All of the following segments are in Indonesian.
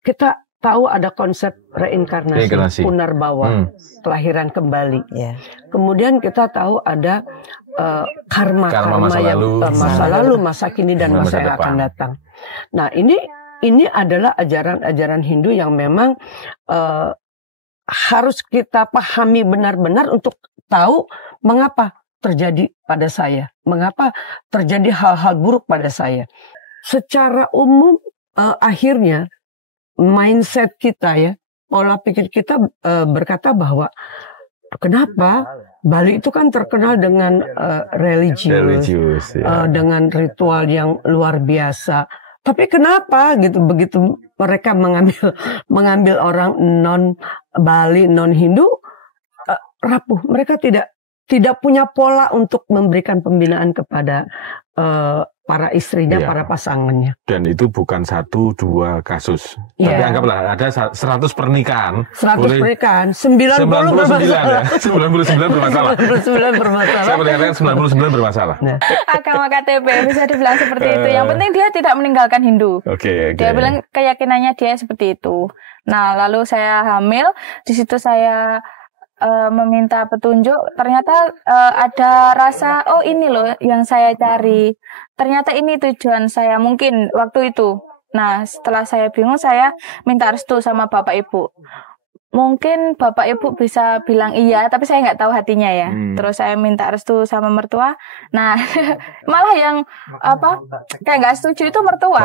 kita tahu ada konsep reinkarnasi. Punarbawa, kelahiran kembali. Kemudian kita tahu ada karma yang masa lalu, masa kini, dan masa yang akan datang. Nah, ini adalah ajaran-ajaran Hindu yang memang harus kita pahami benar-benar untuk tahu mengapa terjadi pada saya, mengapa terjadi hal-hal buruk pada saya. Secara umum, akhirnya mindset kita ya, pola pikir kita berkata bahwa kenapa Bali itu kan terkenal dengan religius dengan ritual yang luar biasa. Tapi kenapa gitu begitu mereka mengambil orang non Bali, non Hindu rapuh. Mereka tidak punya pola untuk memberikan pembinaan kepada para istrinya, para pasangannya. Dan itu bukan 1-2 kasus. Tapi anggaplah ada 100 pernikahan. 100 pernikahan, 99 ya. 99 bermasalah. 99 bermasalah. Saya mengatakan 99 bermasalah. Agama KTP bisa dibilang seperti itu. Yang penting dia tidak meninggalkan Hindu. Dia bilang keyakinannya dia seperti itu. Nah, lalu saya hamil, di situ saya meminta petunjuk, ternyata ada rasa, oh ini loh yang saya cari, ternyata ini tujuan saya mungkin waktu itu. Nah, setelah saya bingung, saya minta restu sama Bapak Ibu. Mungkin Bapak Ibu bisa bilang iya, tapi saya nggak tahu hatinya ya. Terus saya minta restu sama mertua. Nah, malah yang kayak nggak setuju itu mertua.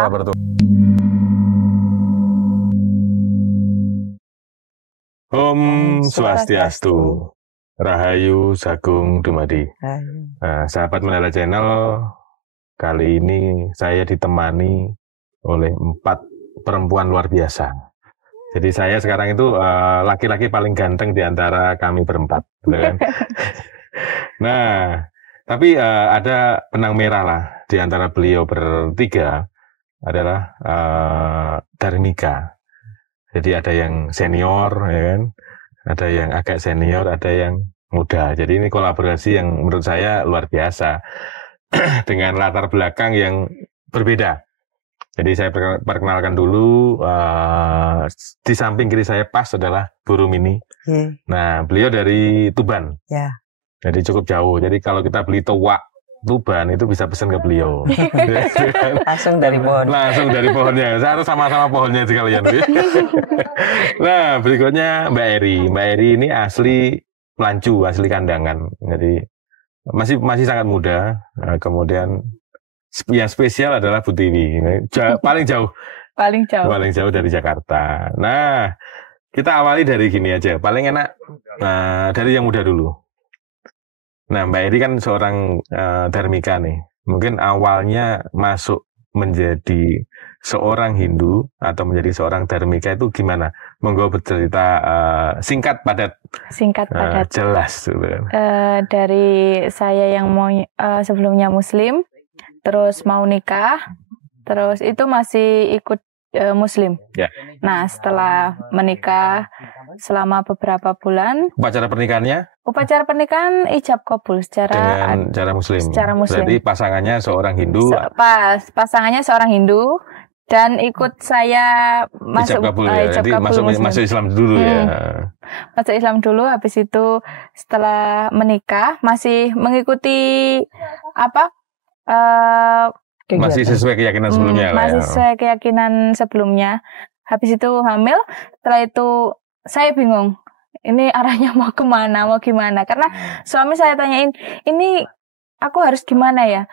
Om Swastiastu, Rahayu Sagung Dumadi. Nah, sahabat Menara Channel, kali ini saya ditemani oleh 4 perempuan luar biasa. Jadi saya sekarang itu laki-laki paling ganteng di antara kami berempat, gitu kan? Nah, tapi ada benang merah lah di antara beliau bertiga adalah Dharmika. Jadi ada yang senior, ya kan? Ada yang agak senior, ada yang muda. Jadi ini kolaborasi yang menurut saya luar biasa dengan latar belakang yang berbeda. Jadi saya perkenalkan dulu, di samping kiri saya pas adalah Bu Rumini. Nah, beliau dari Tuban. Jadi cukup jauh. Jadi kalau kita beli toa Tuban itu bisa pesan ke beliau. Langsung dari pohon. Langsung dari pohonnya. Saya harus sama-sama pohonnya sekalian. Nah, berikutnya Mbak Eri. Mbak Eri ini asli Melancu, asli Kandangan. Jadi masih sangat muda. Kemudian yang spesial adalah Bu Tiwi. Paling jauh. Paling jauh dari Jakarta. Nah, kita awali dari gini aja. Paling enak dari yang muda dulu. Nah, Mbak Eri kan seorang Dharmika nih. Mungkin awalnya masuk menjadi seorang Hindu atau menjadi seorang Dharmika itu gimana? Monggo bercerita singkat padat. Jelas. Dari saya yang mau sebelumnya Muslim, terus mau nikah, terus itu masih ikut Muslim. Nah, setelah menikah selama beberapa bulan. Upacara pernikahan ijab kabul dengan cara Muslim. Berarti pasangannya seorang Hindu. Pasangannya seorang Hindu dan ikut saya masuk ijab kabul ya. Jadi masuk Islam dulu ya. Masuk Islam dulu, habis itu setelah menikah masih mengikuti masih sesuai keyakinan sebelumnya sesuai keyakinan sebelumnya. Habis itu hamil, setelah itu saya bingung, ini arahnya mau kemana, mau gimana. Karena suami saya tanyain, ini aku harus gimana ya?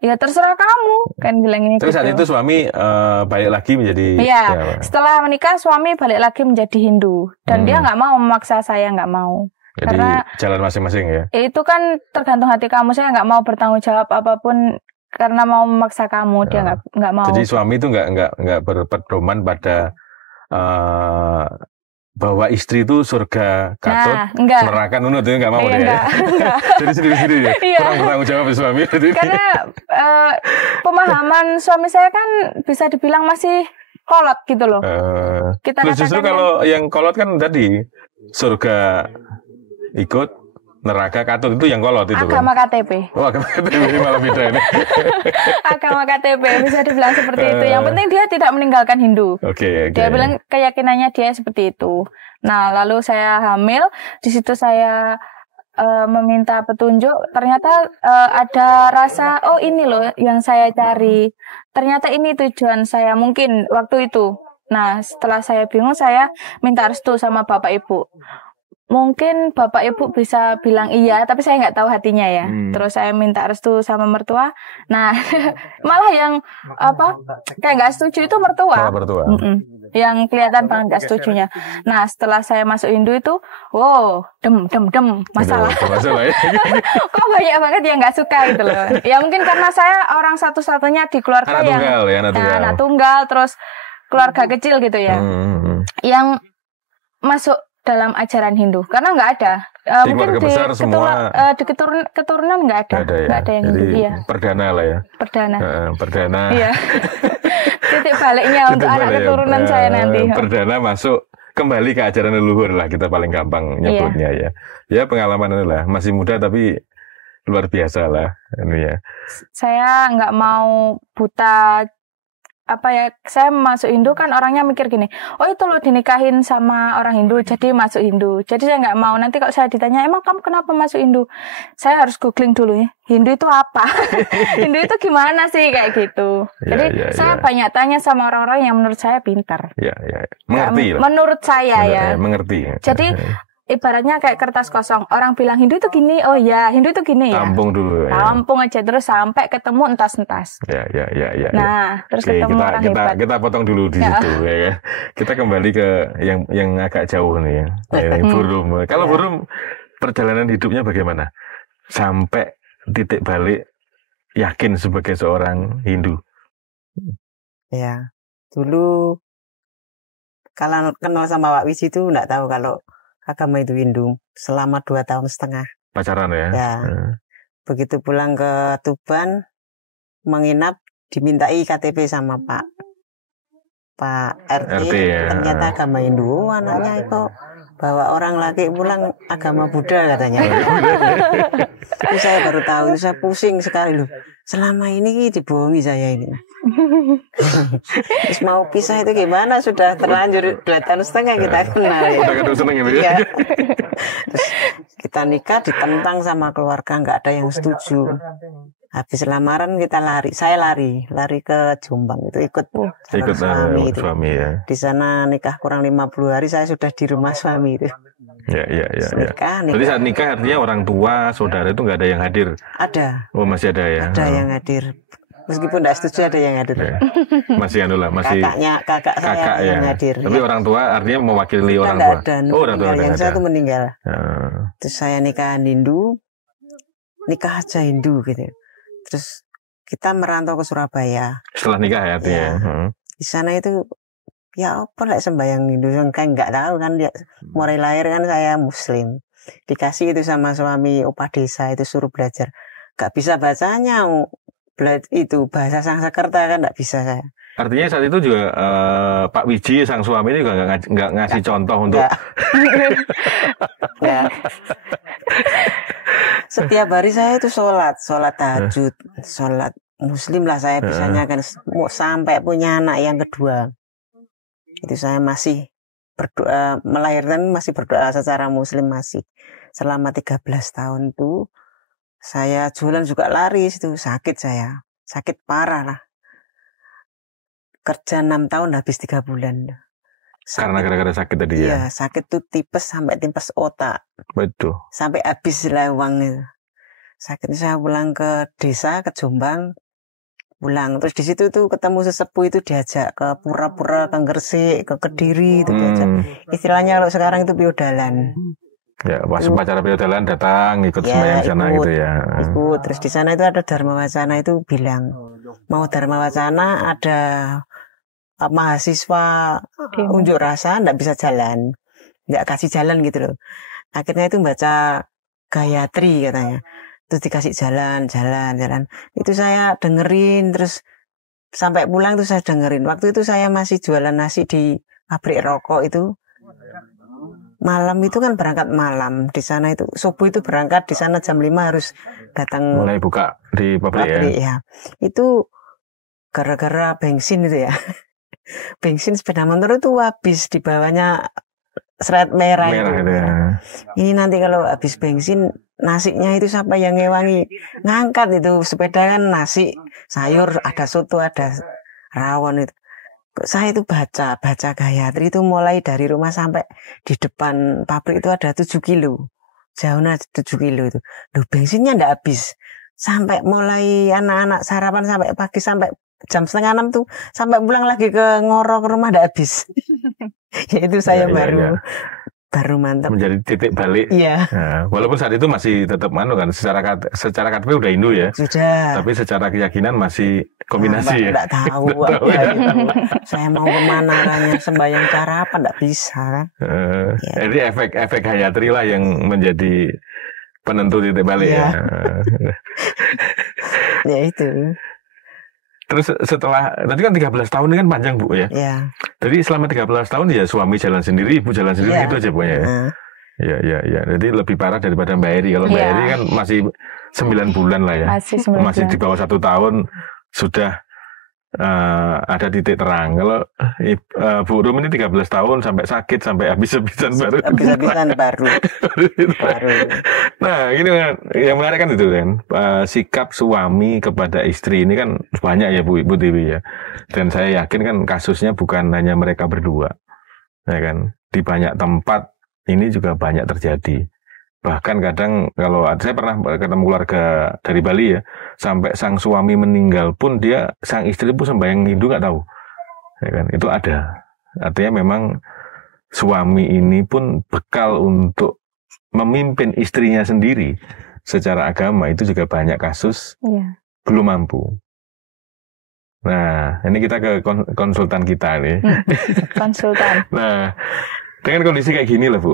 Ya terserah kamu, kan bilang ini. Terus saat itu suami balik lagi menjadi... Setelah menikah suami balik lagi menjadi Hindu. Dan dia nggak mau memaksa saya, nggak mau. Jadi karena jalan masing-masing ya? Itu kan tergantung hati kamu, saya nggak mau bertanggung jawab apapun karena mau memaksa kamu, dia nggak mau. Jadi suami itu nggak berpedoman pada bahwa istri itu surga katut, neraka nunut, itu nggak mau dia. Jadi sendiri-sendiri ya, kurang bertanggung jawab suami. Karena pemahaman suami saya kan bisa dibilang masih kolot gitu loh. Justru kalau yang kolot kan tadi surga ikut, Neraka Katut itu yang kolot itu agama kan? KTP. Oh, agama KTP malah beda ini. Agama KTP bisa dibilang seperti itu. Yang penting dia tidak meninggalkan Hindu. Oke. Dia bilang keyakinannya dia seperti itu. Nah, lalu saya hamil, di situ saya meminta petunjuk. Ternyata ada rasa, oh ini loh yang saya cari. Ternyata ini tujuan saya mungkin waktu itu. Nah, setelah saya bingung, saya minta restu sama Bapak Ibu. Mungkin Bapak Ibu bisa bilang iya, tapi saya nggak tahu hatinya ya. Terus saya minta restu sama mertua. Nah, malah yang kayak nggak setuju itu mertua. Mertua. Yang kelihatan banget nggak setujunya. Nah, setelah saya masuk Hindu itu, wow, masalah. Masalah ya. Kok banyak banget yang nggak suka gitu loh. Ya mungkin karena saya orang satu-satunya di keluarga anak tunggal, terus keluarga kecil gitu ya, yang masuk dalam ajaran Hindu, karena nggak ada. Mungkin di keturunan nggak ada, nggak ada yang Hindu. Iya. Perdana lah ya. Perdana. Iya. Titik baliknya untuk anak keturunan saya nanti. Perdana masuk kembali ke ajaran leluhur lah, kita paling gampang nyebutnya ya. Ya pengalaman itulah, masih muda tapi luar biasa lah ini ya. Saya nggak mau buta. Saya masuk Hindu kan orangnya mikir gini, oh itu lo dinikahin sama orang Hindu jadi masuk Hindu. Jadi saya nggak mau nanti kalau saya ditanya emang kamu kenapa masuk Hindu, saya harus googling dulu ya, Hindu itu apa. Hindu itu gimana sih kayak gitu. Jadi saya banyak tanya sama orang-orang yang menurut saya pintar, mengerti lah. Menurut saya mengerti. Jadi ibaratnya kayak kertas kosong. Orang bilang Hindu itu gini, oh ya Hindu itu gini ya. Tampung dulu. Tampung aja terus sampai ketemu entas-entas. Ya. Nah, terus ketemu orang hebat. Kita potong dulu di situ ya. Kita kembali ke yang agak jauh nih ya. Burung. Kalau Burung perjalanan hidupnya bagaimana? Sampai titik balik yakin sebagai seorang Hindu. Ya, dulu kalau kenal sama Pak Wiji itu enggak tahu kalau agama itu Hindu selama 2,5 tahun. Pacaran ya? Ya. Begitu pulang ke Tuban, menginap, dimintai KTP sama Pak RT ya. Ternyata agama Hindu, anaknya itu bawa orang laki pulang agama Buddha katanya. Itu saya baru tahu, itu saya pusing sekali loh. Selama ini dibohongi saya ini. Terus mau pisah itu gimana? Sudah terlanjur 2,5 tahun kita kenal ya. Udah ketemu seneng gitu ya. Terus kita nikah ditentang sama keluarga, nggak ada yang setuju. Habis lamaran kita saya lari ke Jombang itu ikut suami ya. Di sana nikah kurang 50 hari saya sudah di rumah suami itu. Ya. Nikah. Jadi saat nikah artinya orang tua, saudara itu nggak ada yang hadir? Ada. Oh masih ada ya? Ada yang hadir. Meskipun tidak setuju ada yang hadir. Ya. Masih kakak saya yang hadir. Tapi ya. Orang tua artinya mewakili orang tua. Orang tua yang satu meninggal. Terus saya nikahan Hindu, nikah aja Hindu gitu. Terus kita merantau ke Surabaya. Setelah nikah ya artinya. Di sana itu ya apa lah sembahyang Hindu kan nggak tahu kan dia mulai lahir kan saya Muslim. Dikasih itu sama suami upah desa itu suruh belajar. Gak bisa bacanya itu bahasa Sanskerta kan nggak bisa saya. Artinya saat itu juga Pak Wiji sang suami ini juga nggak ngasih contoh untuk. Setiap hari saya itu sholat tahajud, sholat Muslim lah saya bisanya kan sampai punya anak yang kedua. Itu saya masih berdoa melahirkan masih berdoa secara Muslim masih selama 13 tahun itu. Saya jualan juga laris itu sakit parah lah. Kerja 6 tahun habis 3 bulan. Karena gara-gara sakit tadi ya? Iya, sakit tuh tipes sampai tipes otak. Betul. Sampai habis lah uangnya. Sakitnya saya pulang ke desa, ke Jombang. Pulang, terus di situ tuh ketemu sesepuh itu diajak ke pura-pura, ke Gresik, ke Kediri itu diajak. Istilahnya kalau sekarang itu piodalan. Ya, pas upacara piodalan datang ikut sembahyang sana gitu ya. Ikut, terus di sana itu ada Dharma Wacana itu bilang mau Dharma Wacana ada mahasiswa unjuk rasa nggak bisa jalan, nggak kasih jalan gitu loh. Akhirnya itu baca Gayatri katanya, terus dikasih jalan. Itu saya dengerin terus sampai pulang tuh saya dengerin. Waktu itu saya masih jualan nasi di pabrik rokok itu. malam itu kan berangkat malam di sana itu subuh itu berangkat di sana jam 5 harus datang mulai buka di pabrik ya. Itu gara-gara bensin itu ya. Bensin sepeda motor itu habis di bawahnya serat merah itu. Ya. Ini nanti kalau habis bensin nasinya itu siapa yang ngewangi ngangkat itu sepeda kan nasi sayur ada soto ada rawon itu. Saya itu baca Gayatri itu mulai dari rumah sampai di depan pabrik itu ada 7 kilo. Jauhnya 7 kilo itu. Loh bensinnya ndak habis. Sampai mulai anak-anak sarapan sampai pagi sampai jam 5:30 tuh. Sampai pulang lagi ke Ngoro ke rumah ndak habis. Ya itu saya baru mantap. Menjadi titik balik. Iya. Nah, walaupun saat itu masih tetap kan secara KTP udah Hindu ya. Sudah. Tapi secara keyakinan masih kombinasi ya. Enggak tahu. Saya mau kemana arahnya sembahyang cara apa enggak bisa. Ya. Jadi efek Gayatri lah yang menjadi penentu titik balik ya. Ya itu. Terus setelah, tadi kan 13 tahun ini kan panjang Bu ya? Iya. Jadi selama 13 tahun ya suami jalan sendiri, ibu jalan sendiri gitu aja Bu ya? Iya. Jadi lebih parah daripada Mbak Eri. Kalau Mbak Eri kan masih 9 bulan lah ya. Masih di bawah 1 tahun sudah ada titik terang. Kalau Bu Rum ini 13 tahun sampai sakit, sampai habis-habisan baru. Habis-habisan baru. Nah, ini yang menarik kan itu kan, sikap suami kepada istri ini kan banyak ya Bu Dewi ya. Dan saya yakin kan kasusnya bukan hanya mereka berdua, ya kan. Di banyak tempat ini juga banyak terjadi. Bahkan kadang kalau saya pernah ketemu keluarga dari Bali ya, sampai sang suami meninggal pun sang istri pun sembahyang Hindu nggak tahu, ya kan. Itu ada. Artinya memang suami ini pun bekal untuk memimpin istrinya sendiri secara agama itu juga banyak kasus belum mampu. Nah, ini kita ke konsultan kita nih. Konsultan. Nah, dengan kondisi kayak gini lah Bu,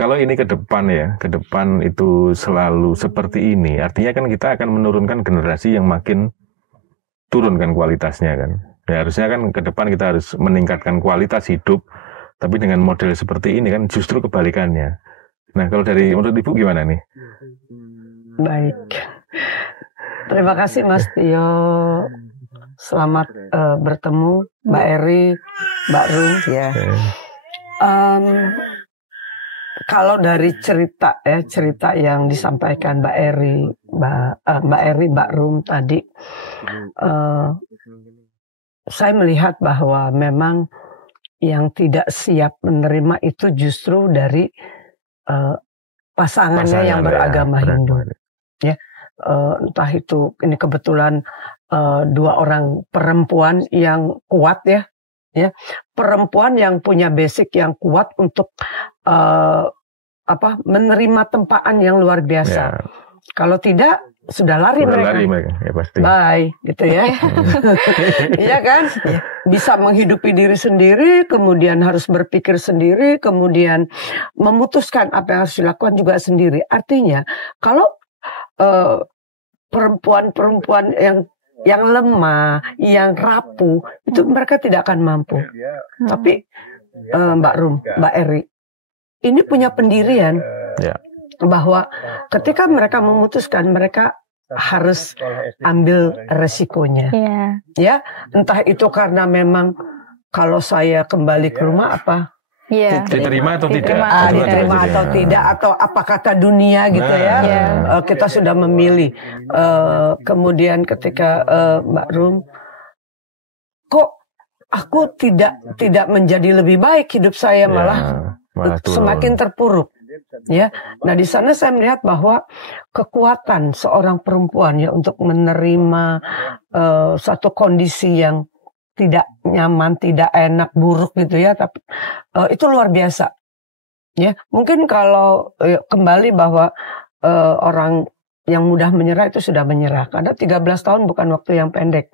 kalau ini ke depan itu selalu seperti ini, artinya kan kita akan menurunkan generasi yang makin turun kan kualitasnya kan. Ya harusnya kan ke depan kita harus meningkatkan kualitas hidup, tapi dengan model seperti ini kan justru kebalikannya. Nah kalau menurut Ibu gimana nih? Baik, terima kasih Mas Tio. Selamat bertemu Mbak Eri, Mbak Rum. Ya. Kalau dari cerita yang disampaikan Mbak Eri, Mbak Rum tadi, saya melihat bahwa memang yang tidak siap menerima itu justru dari pasangannya yang beragama Hindu, ya. Entah itu ini kebetulan 2 orang perempuan yang kuat ya, perempuan yang punya basic yang kuat untuk menerima tempaan yang luar biasa. Ya. Kalau tidak sudah lari mereka. Ya, pasti. Bye, gitu ya. Iya kan? Bisa menghidupi diri sendiri, kemudian harus berpikir sendiri, kemudian memutuskan apa yang harus dilakukan juga sendiri. Artinya, kalau perempuan-perempuan yang lemah, yang rapuh, itu mereka tidak akan mampu. Tapi Mbak Rum, Mbak Eri, ini punya pendirian bahwa ketika mereka memutuskan, mereka harus ambil resikonya. Ya, entah itu karena memang kalau saya kembali ke rumah diterima atau tidak? Diterima atau tidak, atau apa kata dunia gitu ya. Kita sudah memilih. Kemudian ketika Mbak Rum, kok aku tidak menjadi lebih baik hidup saya, malah semakin terpuruk. Ya, nah di sana saya melihat bahwa kekuatan seorang perempuan ya untuk menerima satu kondisi yang tidak nyaman, tidak enak, buruk gitu ya, tapi itu luar biasa. Ya, mungkin kalau kembali bahwa orang yang mudah menyerah itu sudah menyerah, karena 13 tahun bukan waktu yang pendek.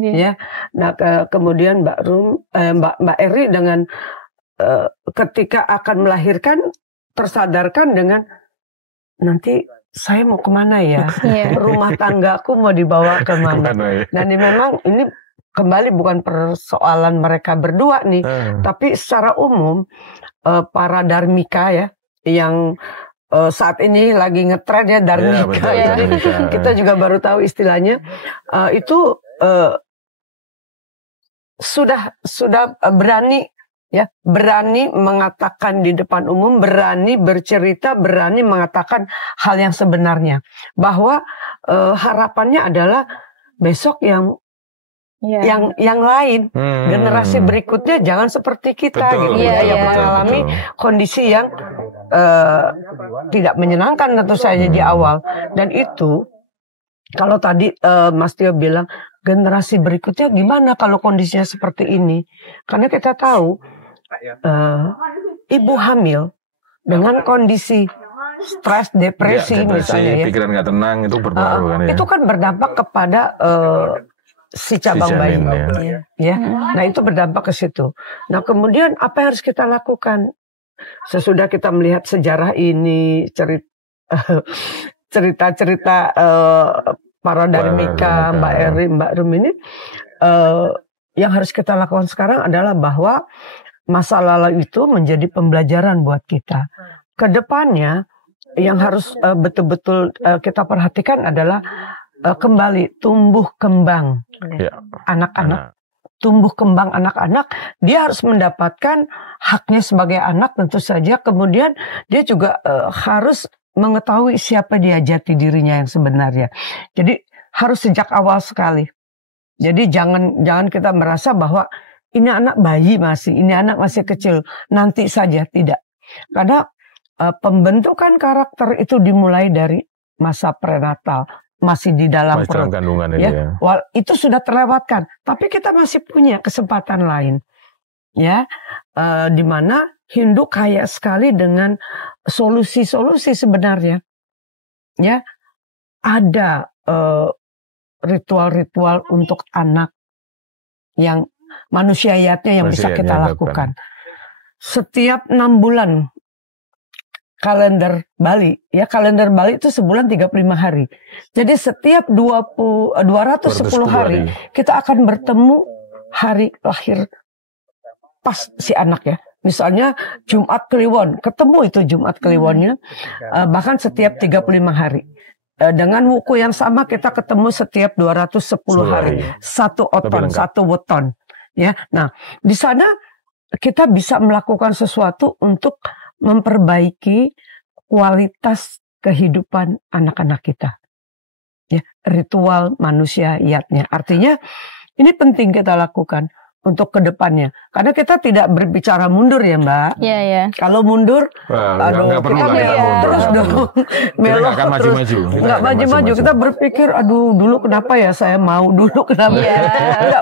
Ya, nah kemudian Mbak Eri dengan ketika akan melahirkan tersadarkan dengan nanti saya mau kemana ya, rumah tanggaku mau dibawa kemana. Dan ini kembali bukan persoalan mereka berdua nih, tapi secara umum para dharmika ya, yang saat ini lagi ngetren ya dharmika. Ya, Jadi kita juga baru tahu istilahnya. Itu sudah berani ya, berani mengatakan di depan umum, berani bercerita, berani mengatakan hal yang sebenarnya, bahwa harapannya adalah besok yang lain, generasi berikutnya jangan seperti kita, betul, gitu ya, yang mengalami kondisi yang tidak menyenangkan tentu saja di awal. Dan itu kalau tadi Mas Tio bilang generasi berikutnya gimana kalau kondisinya seperti ini, karena kita tahu ibu hamil dengan kondisi stres, depresi misalnya ya, pikiran nggak tenang, itu berpengaruh kan ya. Itu kan berdampak kepada si cabang bayi, ya. Nah itu berdampak ke situ. Nah kemudian apa yang harus kita lakukan sesudah kita melihat sejarah ini, cerita-cerita para dharmika, Mbak Eri, Mbak Rum ini, yang harus kita lakukan sekarang adalah bahwa masa lalu itu menjadi pembelajaran buat kita. Kedepannya yang harus betul-betul kita perhatikan adalah kembali tumbuh kembang anak-anak. Tumbuh kembang anak-anak, dia harus mendapatkan haknya sebagai anak tentu saja. Kemudian dia juga harus mengetahui siapa dia, jati dirinya yang sebenarnya. Jadi harus sejak awal sekali. Jadi jangan kita merasa bahwa ini anak bayi ini anak masih kecil, nanti saja, tidak. Karena pembentukan karakter itu dimulai dari masa prenatal, masih di dalam perut. Kandungan ya. Itu sudah terlewatkan, tapi kita masih punya kesempatan lain. Ya, di mana Hindu kaya sekali dengan solusi-solusi sebenarnya. Ya, ada ritual-ritual untuk anak yang manusiaiyatnya yang bisa kita lakukan. Setiap 6 bulan kalender Bali, ya kalender Bali itu sebulan 35 hari. Jadi setiap 210 hari kita akan bertemu hari lahir pas si anak ya. Misalnya Jumat Kliwon, ketemu itu Jumat Kliwonnya, bahkan setiap 35 hari. Dengan wuku yang sama kita ketemu setiap 210 hari. Satu oton, satu weton. Ya, nah di sana kita bisa melakukan sesuatu untuk memperbaiki kualitas kehidupan anak-anak kita. Ya, ritual manusiaiyatnya. Artinya ini penting kita lakukan untuk kedepannya. Karena kita tidak berbicara mundur ya Mbak. Iya. Kalau mundur, nggak perlu terus dong. Nggak akan maju-maju. Nggak maju-maju. Kita berpikir, aduh dulu kenapa ya saya mau, dulu kenapa ya.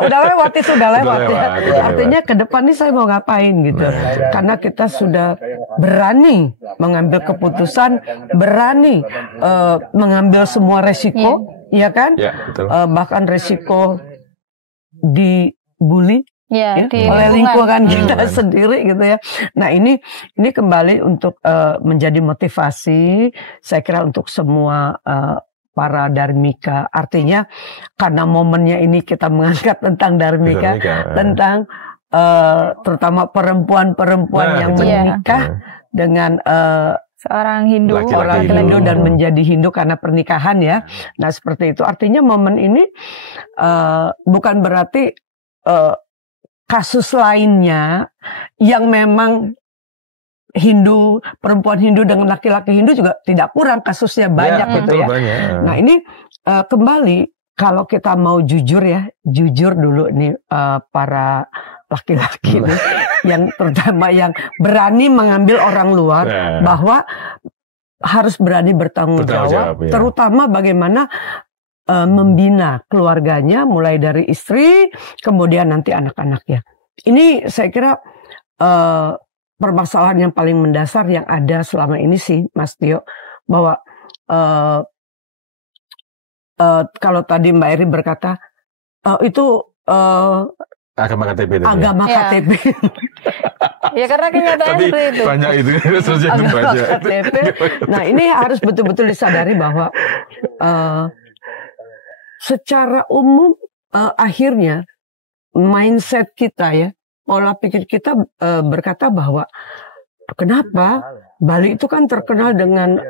Udah lewat itu, udah lewat ya. Artinya ke depan ini saya mau ngapain gitu. Karena kita sudah berani mengambil keputusan, berani mengambil semua resiko, ya kan? Ya, betul. Bahkan resiko dibully oleh lingkungan kita sendiri gitu ya. Nah ini kembali untuk menjadi motivasi saya kira untuk semua para dharmika. Artinya karena momennya ini kita mengangkat tentang dharmika, tentang terutama perempuan-perempuan yang menikah dengan seorang Hindu, orang Hindu dan menjadi Hindu karena pernikahan ya. Nah seperti itu. Artinya momen ini bukan berarti kasus lainnya yang memang Hindu, perempuan Hindu dengan laki-laki Hindu juga tidak kurang, kasusnya banyak gitu ya. Banyak. Nah ini kembali kalau kita mau jujur ya, jujur dulu nih para laki-laki nih, yang terutama yang berani mengambil orang luar, bahwa harus berani bertanggung jawab, terutama bagaimana membina keluarganya mulai dari istri kemudian nanti anak-anaknya. Ini saya kira permasalahan yang paling mendasar yang ada selama ini sih Mas Tio, bahwa kalau tadi Mbak Eri berkata itu agama KTP itu agama KTP. Ya karena kenyataan itu banyak itu KTP. Nah ini harus betul-betul disadari bahwa secara umum akhirnya mindset kita ya, pola pikir kita berkata bahwa Kenapa? Bali itu kan terkenal dengan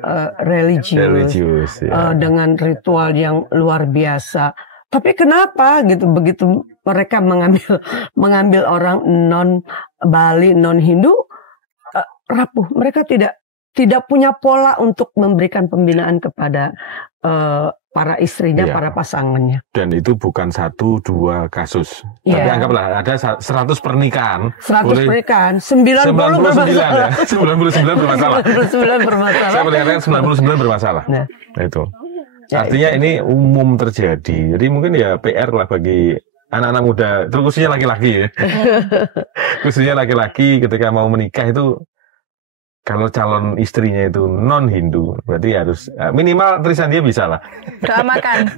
religius ya. Dengan ritual yang luar biasa. Tapi kenapa gitu begitu mereka mengambil orang non Bali, non Hindu, rapuh. Mereka tidak punya pola untuk memberikan pembinaan kepada para istrinya, para pasangannya. Dan itu bukan 1-2 kasus. Tapi anggaplah ada 100 pernikahan. 100 pernikahan, 99 bermasalah. 99 bermasalah. 99 bermasalah. Saya mengatakan 99 bermasalah. Nah itu. Artinya ini umum terjadi. Jadi mungkin ya PR lah bagi anak-anak muda, terus khususnya laki-laki ya. Khususnya laki-laki ketika mau menikah itu, kalau calon istrinya itu non Hindu, berarti harus minimal tulisan dia bisa lah. Doa makan.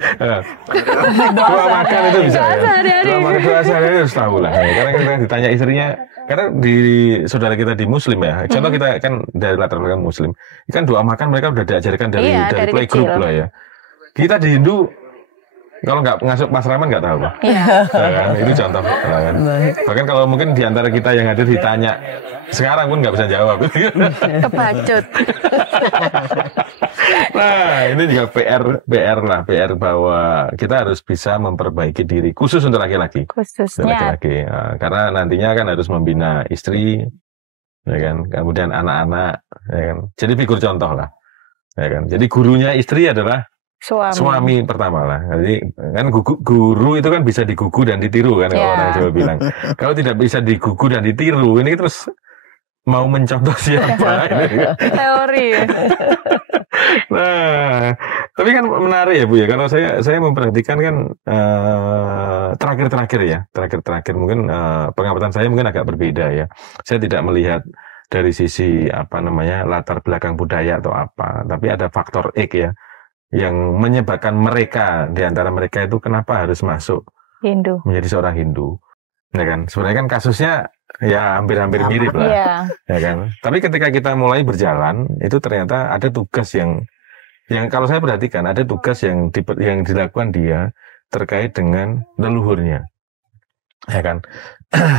Doa makan itu bisa ya. Doa sehari-hari harus tahu lah. Karena kita ditanya istrinya, karena di saudara kita di Muslim ya. Contoh kita kan dari latar belakang Muslim, kan doa makan mereka udah diajarkan dari playgroup lah ya. Kita di Hindu kalau nggak ngasuh pasraman nggak tahu Pak. Kan? Itu contoh kan. Bahkan kalau mungkin di antara kita yang hadir ditanya sekarang pun nggak bisa jawab. Kebacut. Nah ini juga PR bahwa kita harus bisa memperbaiki diri khusus untuk laki-laki. Khususnya. Laki-laki. Nah, karena nantinya kan harus membina istri, ya kan. Kemudian anak-anak, ya kan. Jadi figur contoh lah, ya kan. Jadi gurunya istri adalah suami pertama lah. Jadi kan guru itu kan bisa digugu dan ditiru kan kalau orang Jawa bilang. Kalau tidak bisa digugu dan ditiru, ini terus mau mencontoh siapa? Teori. Nah, tapi kan menarik ya Bu ya. Kalau saya memperhatikan kan terakhir mungkin pengamatan saya mungkin agak berbeda ya. Saya tidak melihat dari sisi latar belakang budaya atau apa, tapi ada faktor X ya, yang menyebabkan mereka, di antara mereka itu kenapa harus masuk Hindu, menjadi seorang Hindu, ya kan? Sebenarnya kan kasusnya ya hampir-hampir mirip lah, ya kan? Tapi ketika kita mulai berjalan, itu ternyata ada tugas yang kalau saya perhatikan ada tugas yang dilakukan dia terkait dengan leluhurnya, ya kan?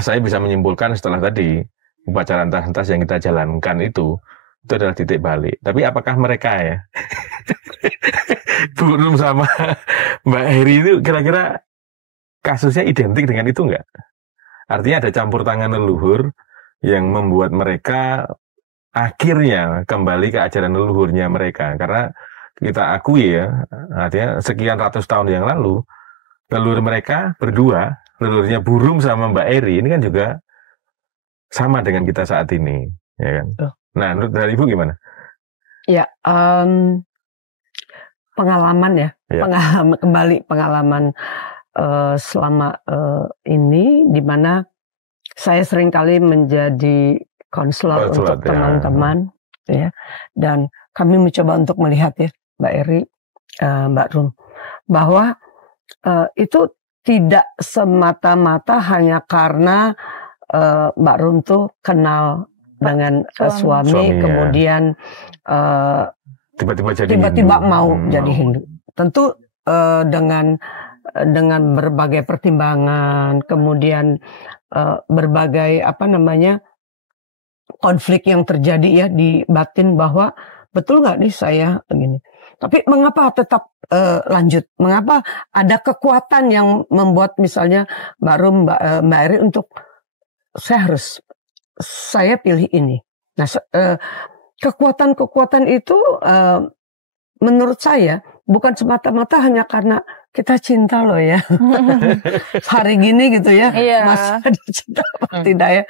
Saya bisa menyimpulkan setelah tadi upacara entas-entas yang kita jalankan itu adalah titik balik. Tapi apakah mereka ya Bu Rum sama Mbak Heri itu kira-kira kasusnya identik dengan itu enggak? Artinya ada campur tangan leluhur yang membuat mereka akhirnya kembali ke ajaran leluhurnya mereka. Karena kita akui ya, artinya sekian ratus tahun yang lalu leluhur mereka berdua, leluhurnya Bu Rum sama Mbak Heri ini kan juga sama dengan kita saat ini, ya kan? Nah, menurut dari Ibu gimana? Ya, pengalaman selama ini, di mana saya seringkali menjadi konselor untuk teman-teman, ya, dan kami mencoba untuk melihat ya, Mbak Eri, Mbak Rum, bahwa itu tidak semata-mata hanya karena Mbak Rum tuh kenal dengan suami kemudian tiba-tiba mau jadi Hindu. Tentu dengan berbagai pertimbangan, kemudian berbagai konflik yang terjadi ya di batin, bahwa betul nggak nih saya begini. Tapi mengapa tetap lanjut? Mengapa ada kekuatan yang membuat misalnya Mbak Rum, Mbak Eri untuk saya pilih ini. Nah, kekuatan-kekuatan itu menurut saya bukan semata-mata hanya karena kita cinta loh ya. Hari gini gitu ya, masa cinta apa tidak ya.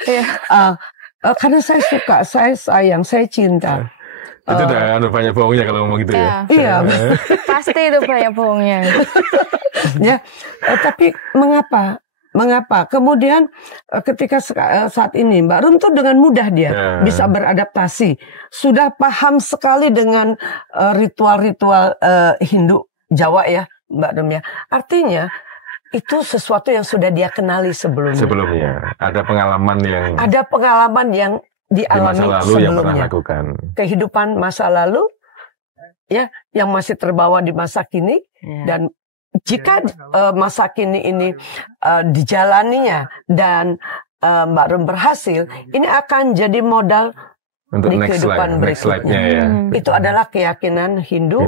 Karena saya suka, saya sayang, saya cinta. Itu udah banyak bohongnya kalau ngomong gitu ya. Iya. Pasti itu banyak bohongnya. Ya, tapi mengapa? Kemudian ketika saat ini Mbak Rum tuh dengan mudah dia bisa beradaptasi. Sudah paham sekali dengan ritual-ritual Hindu Jawa ya Mbak Rum ya. Artinya itu sesuatu yang sudah dia kenali sebelumnya. Ada pengalaman yang dialami di masa lalu sebelumnya. Yang pernah lakukan. Kehidupan masa lalu ya yang masih terbawa di masa kini dan jika masa kini ini dijalaninya dan Mbak Rum berhasil, ini akan jadi modal untuk di next kehidupan berikutnya. Ya. Itu adalah keyakinan Hindu.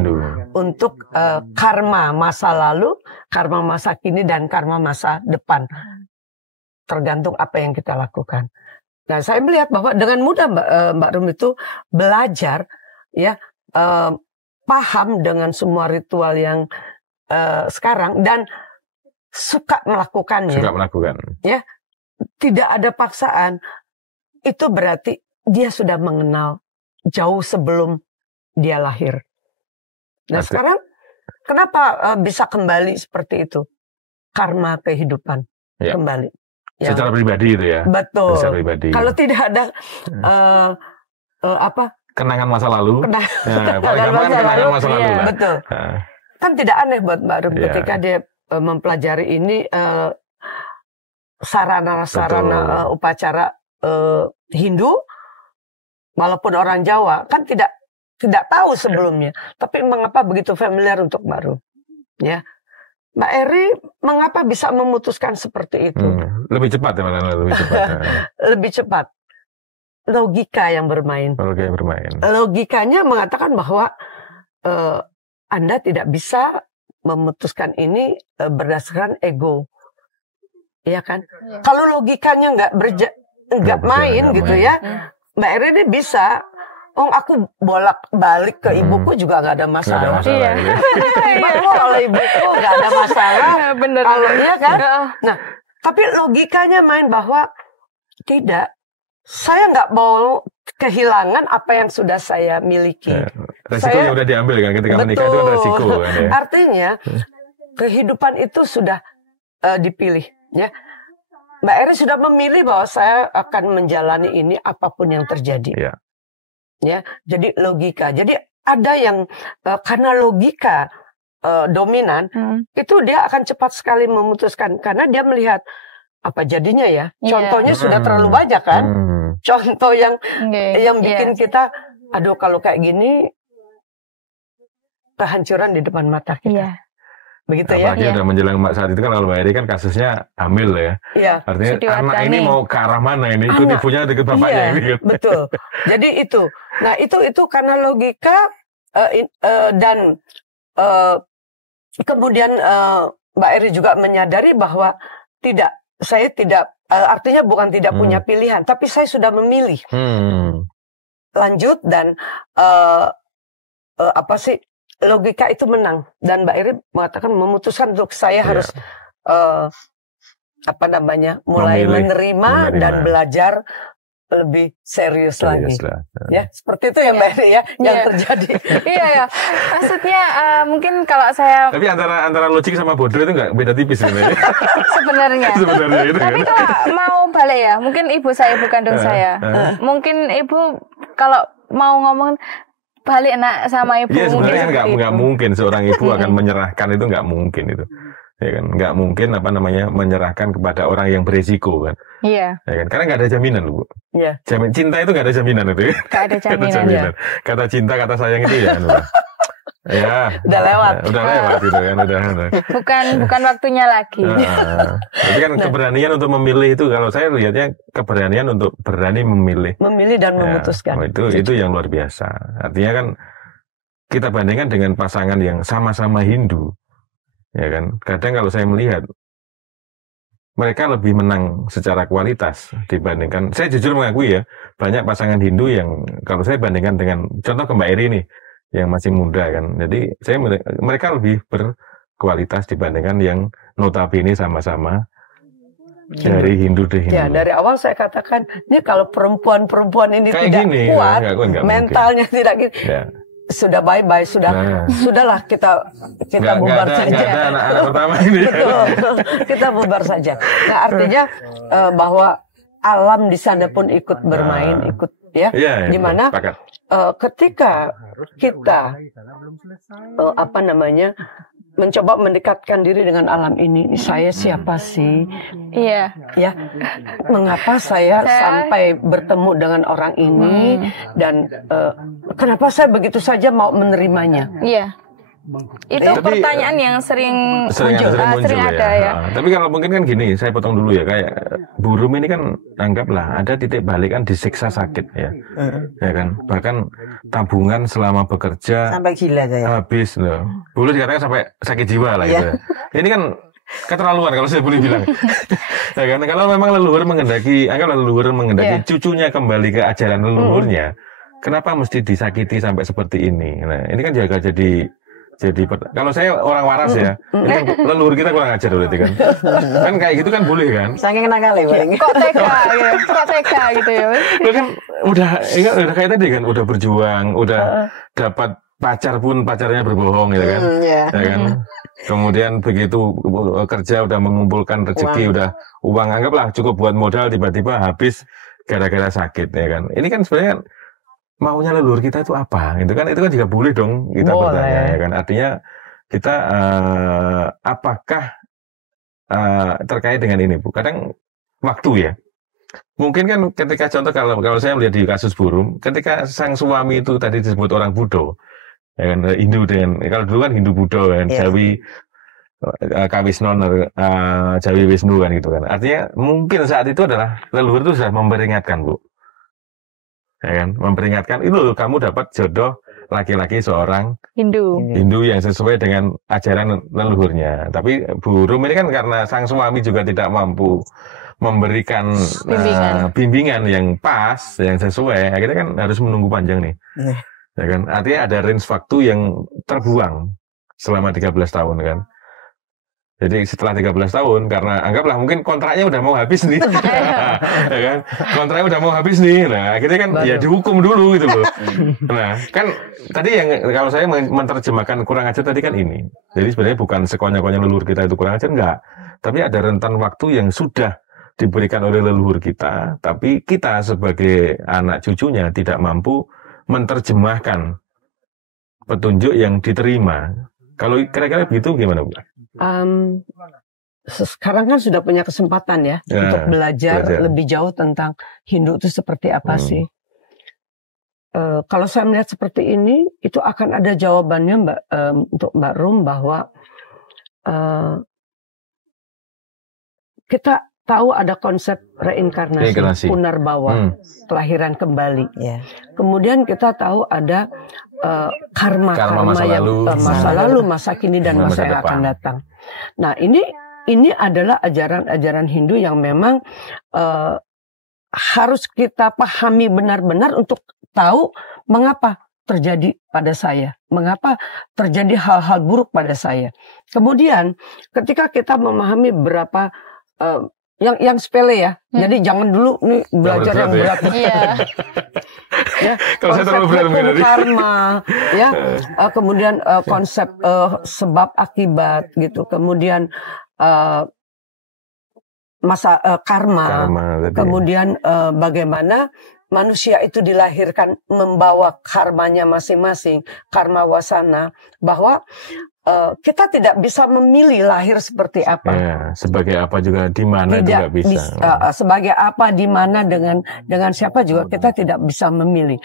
Untuk karma masa lalu, karma masa kini, dan karma masa depan. Tergantung apa yang kita lakukan. Nah, saya melihat bahwa dengan mudah Mbak Rum itu belajar, ya, paham dengan semua ritual yang sekarang dan suka melakukannya. Suka melakukan. Ya, tidak ada paksaan. Itu berarti dia sudah mengenal jauh sebelum dia lahir. Nah, sekarang kenapa bisa kembali seperti itu? Karma kehidupan kembali. Ya. Secara pribadi itu ya. Betul. Secara pribadi. Kalau tidak ada kenangan masa lalu. Kenangan masa lalu. Iya, betul. Kan tidak aneh buat Mbak Rum ketika dia mempelajari ini sarana-sarana upacara Hindu, walaupun orang Jawa kan tidak tahu sebelumnya, tapi mengapa begitu familiar untuk Mbak Rum? Ya, Mbak Eri mengapa bisa memutuskan seperti itu? Lebih cepat ya, lebih cepat. Lebih cepat. Logika yang bermain. Logikanya mengatakan bahwa Anda tidak bisa memutuskan ini berdasarkan ego, ya kan? Ya. Kalau logikanya nggak main gitu ya, Mbak Eri ini bisa. Oh, aku bolak-balik ke ibuku juga nggak ada masalah. Iya. Kalau ibuku nggak ada masalah. Bener. Kalau iya kan. Nah, tapi logikanya main bahwa tidak. Saya nggak mau kehilangan apa yang sudah saya miliki. Resikonya udah diambil kan ketika menikah itu kan resiko kan ya. Artinya kehidupan itu sudah dipilih ya. Mbak Eri sudah memilih bahwa saya akan menjalani ini apapun yang terjadi. Ya, jadi logika. Jadi ada yang karena logika dominan itu dia akan cepat sekali memutuskan karena dia melihat apa jadinya ya. Contohnya sudah terlalu banyak kan. Contoh yang bikin kita, aduh kalau kayak gini kehancuran di depan mata kita. Begitu ya. Apalagi udah menjelang saat itu kan kalau Mbak Eri kan kasusnya hamil ya. Artinya anak ini mau ke arah mana ini? Ikut ibunya deket bapaknya ini. Betul. Jadi itu. Nah itu karena logika dan kemudian Mbak Eri juga menyadari bahwa saya tidak artinya bukan tidak punya pilihan, tapi saya sudah memilih. Lanjut dan logika itu menang dan Mbak Eri mengatakan memutuskan untuk saya harus mulai menerima dan belajar lebih serius lagi. Ya, seperti itu ya Mbak Eri ya yang terjadi. Iya ya. Maksudnya mungkin kalau saya tapi antara logik sama bodoh itu nggak beda tipis sebenarnya. Sebenarnya itu tapi kan. Kalau mau balik ya, mungkin ibu kandung saya. Mungkin ibu kalau mau ngomong balik nak sama ibu. Iya sebenarnya kan nggak mungkin seorang ibu akan menyerahkan itu nggak mungkin itu. Ya kan nggak mungkin menyerahkan kepada orang yang beresiko kan. Iya. Ya kan karena nggak ada jaminan loh Bu. Iya. Cinta itu nggak ada jaminan itu. Nggak ada jaminan. Kata cinta kata sayang itu ya. Udah lewat gitu kan udah. Bukan waktunya lagi. Tapi kan keberanian untuk memilih itu kalau saya lihatnya keberanian untuk berani memilih dan memutuskan. Itu yang luar biasa. Artinya kan kita bandingkan dengan pasangan yang sama-sama Hindu. Ya kan, kadang kalau saya melihat mereka lebih menang secara kualitas dibandingkan. Saya jujur mengakui ya, banyak pasangan Hindu yang kalau saya bandingkan dengan contoh ke Mbak Eri nih yang masih muda kan. Jadi mereka lebih berkualitas dibandingkan yang notabene sama-sama dari Hindu deh Hindu. Ya, dari awal saya katakan, ini kalau perempuan ini kayak tidak gini, kuat, mentalnya mungkin. Tidak gitu. Ya. Sudah bye-bye, sudahlah kita bubar saja. Nggak ada anak-anak pertama ini. Betul, kita bubar saja. Nah artinya bahwa alam di sana pun ikut bermain, di mana ketika kita mencoba mendekatkan diri dengan alam ini saya siapa sih? Iya. Ya, mengapa saya sampai bertemu dengan orang ini dan kenapa saya begitu saja mau menerimanya? Iya. Itu pertanyaan yang sering muncul ada ya. Tapi kalau mungkin kan gini, saya potong dulu ya, kayak Bu Rum ini kan anggaplah ada titik balik kan disiksa sakit ya. Ya kan? Bahkan tabungan selama bekerja sampai gila saya. Habis loh. Boleh dikatakan sampai sakit jiwa lah gitu. Ini kan keterlaluan kalau saya boleh bilang. Ya kan? Kalau memang leluhur menghendaki, anggaplah leluhur menghendaki cucunya kembali ke ajaran leluhurnya, kenapa mesti disakiti sampai seperti ini? Nah, ini kan juga jadi kalau saya orang waras ya, ini kan leluhur kita kurang ajar berarti kan. Kan kayak gitu kan boleh kan? Saking nakal ya, kok tega gitu ya. Lo kan udah kayak tadi kan, udah berjuang, udah dapat pacar pun pacarnya berbohong gitu kan. Ya kan? Kemudian begitu kerja udah mengumpulkan rezeki, udah uang anggaplah cukup buat modal, tiba-tiba habis gara-gara sakit ya kan. Ini kan sebenarnya maunya leluhur kita itu apa? Itu kan juga boleh dong kita bertanya ya kan. Artinya kita apakah terkait dengan ini Bu? Kadang waktu ya. Mungkin kan ketika contoh kalau saya melihat di kasus Bu Rum, ketika sang suami itu tadi disebut orang Buddha, ya kan, Hindu dengan kalau dulu kan Hindu Buddha kan, Jawi Kawisnon, Jawi Wisnu kan gitu kan. Artinya mungkin saat itu adalah leluhur itu sudah memperingatkan Bu. Ya kan, memperingatkan itu kamu dapat jodoh laki-laki seorang Hindu yang sesuai dengan ajaran leluhurnya. Tapi Bu Rum ini kan karena sang suami juga tidak mampu memberikan bimbingan yang pas, yang sesuai, akhirnya kan harus menunggu panjang nih. Ya kan, artinya ada range waktu yang terbuang selama 13 tahun kan. Jadi setelah 13 tahun, karena anggaplah mungkin kontraknya udah mau habis nih, ya kan? Kontraknya udah mau habis nih, nah akhirnya kan ya dihukum dulu gitu loh. Nah kan tadi yang kalau saya menerjemahkan kurang ajar tadi kan ini, jadi sebenarnya bukan sekonya-konya leluhur kita itu kurang ajar, enggak. Tapi ada rentan waktu yang sudah diberikan oleh leluhur kita, tapi kita sebagai anak cucunya tidak mampu menerjemahkan petunjuk yang diterima. Kalau kira-kira begitu gimana Bu? Sekarang kan sudah punya kesempatan ya untuk belajar lebih jauh tentang Hindu itu seperti apa sih. Kalau saya melihat seperti ini, itu akan ada jawabannya untuk Mbak Rum bahwa kita tahu ada konsep reinkarnasi, punarbawa, kelahiran kembali. Kemudian kita tahu ada karma masa lalu, masa kini dan masa yang akan datang. Nah, ini adalah ajaran-ajaran Hindu yang memang harus kita pahami benar-benar untuk tahu mengapa terjadi pada saya, mengapa terjadi hal-hal buruk pada saya. Kemudian ketika kita memahami berapa yang sepele ya. Jadi jangan dulu nih belajar yang berat. Ya, konsep hukum karma, ya. Kemudian konsep sebab akibat gitu. Kemudian karma. Kemudian bagaimana manusia itu dilahirkan membawa karmanya masing-masing, karma wasana, bahwa kita tidak bisa memilih lahir seperti apa. Ya, sebagai apa juga di mana juga bisa. Sebagai apa di mana dengan siapa juga kita tidak bisa memilih.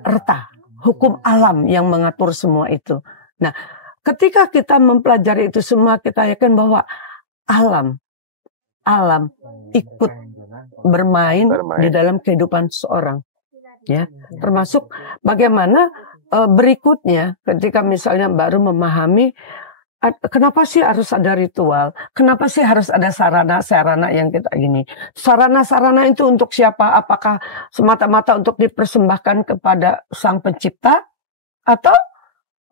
Reta, hukum alam yang mengatur semua itu. Nah, ketika kita mempelajari itu semua, kita yakin bahwa alam ikut bermain di dalam kehidupan seorang. Ya, termasuk bagaimana berikutnya ketika misalnya baru memahami kenapa sih harus ada ritual, kenapa sih harus ada sarana-sarana yang kita gini. Sarana-sarana itu untuk siapa? Apakah semata-mata untuk dipersembahkan kepada Sang Pencipta atau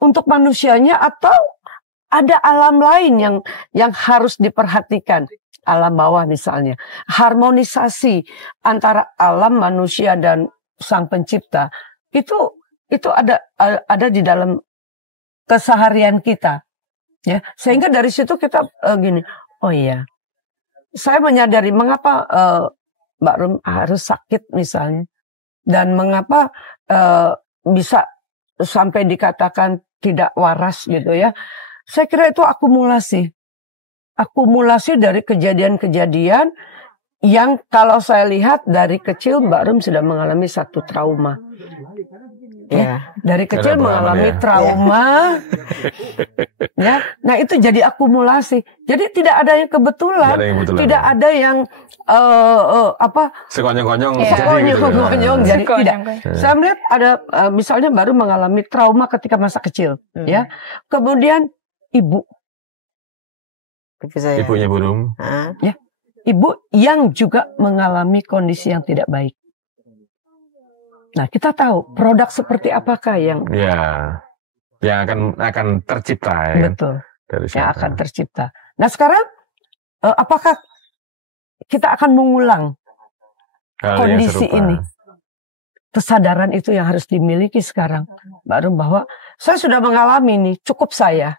untuk manusianya, atau ada alam lain yang harus diperhatikan? Alam bawah misalnya, harmonisasi antara alam manusia dan Sang Pencipta itu ada di dalam keseharian kita, ya, sehingga dari situ kita gini, oh iya, saya menyadari mengapa Mbak Rum harus sakit misalnya, dan mengapa bisa sampai dikatakan tidak waras gitu ya. Saya kira itu akumulasi dari kejadian-kejadian yang kalau saya lihat dari kecil Mbak Rum sudah mengalami satu trauma. Ya. Dari kecil mengalami trauma, ya. Nah itu jadi akumulasi. Jadi tidak ada yang kebetulan, tidak ada yang sekonyong-konyong jadi tidak. Saya melihat ada misalnya baru mengalami trauma ketika masa kecil, ya. Kemudian ibunya burung, ya, ibu yang juga mengalami kondisi yang tidak baik. Nah, kita tahu produk seperti apakah yang akan tercipta, ya. Betul. Dari yang akan tercipta. Nah, sekarang apakah kita akan mengulang kondisi ini? Kesadaran itu yang harus dimiliki sekarang. Baru bahwa saya sudah mengalami ini, cukup saya.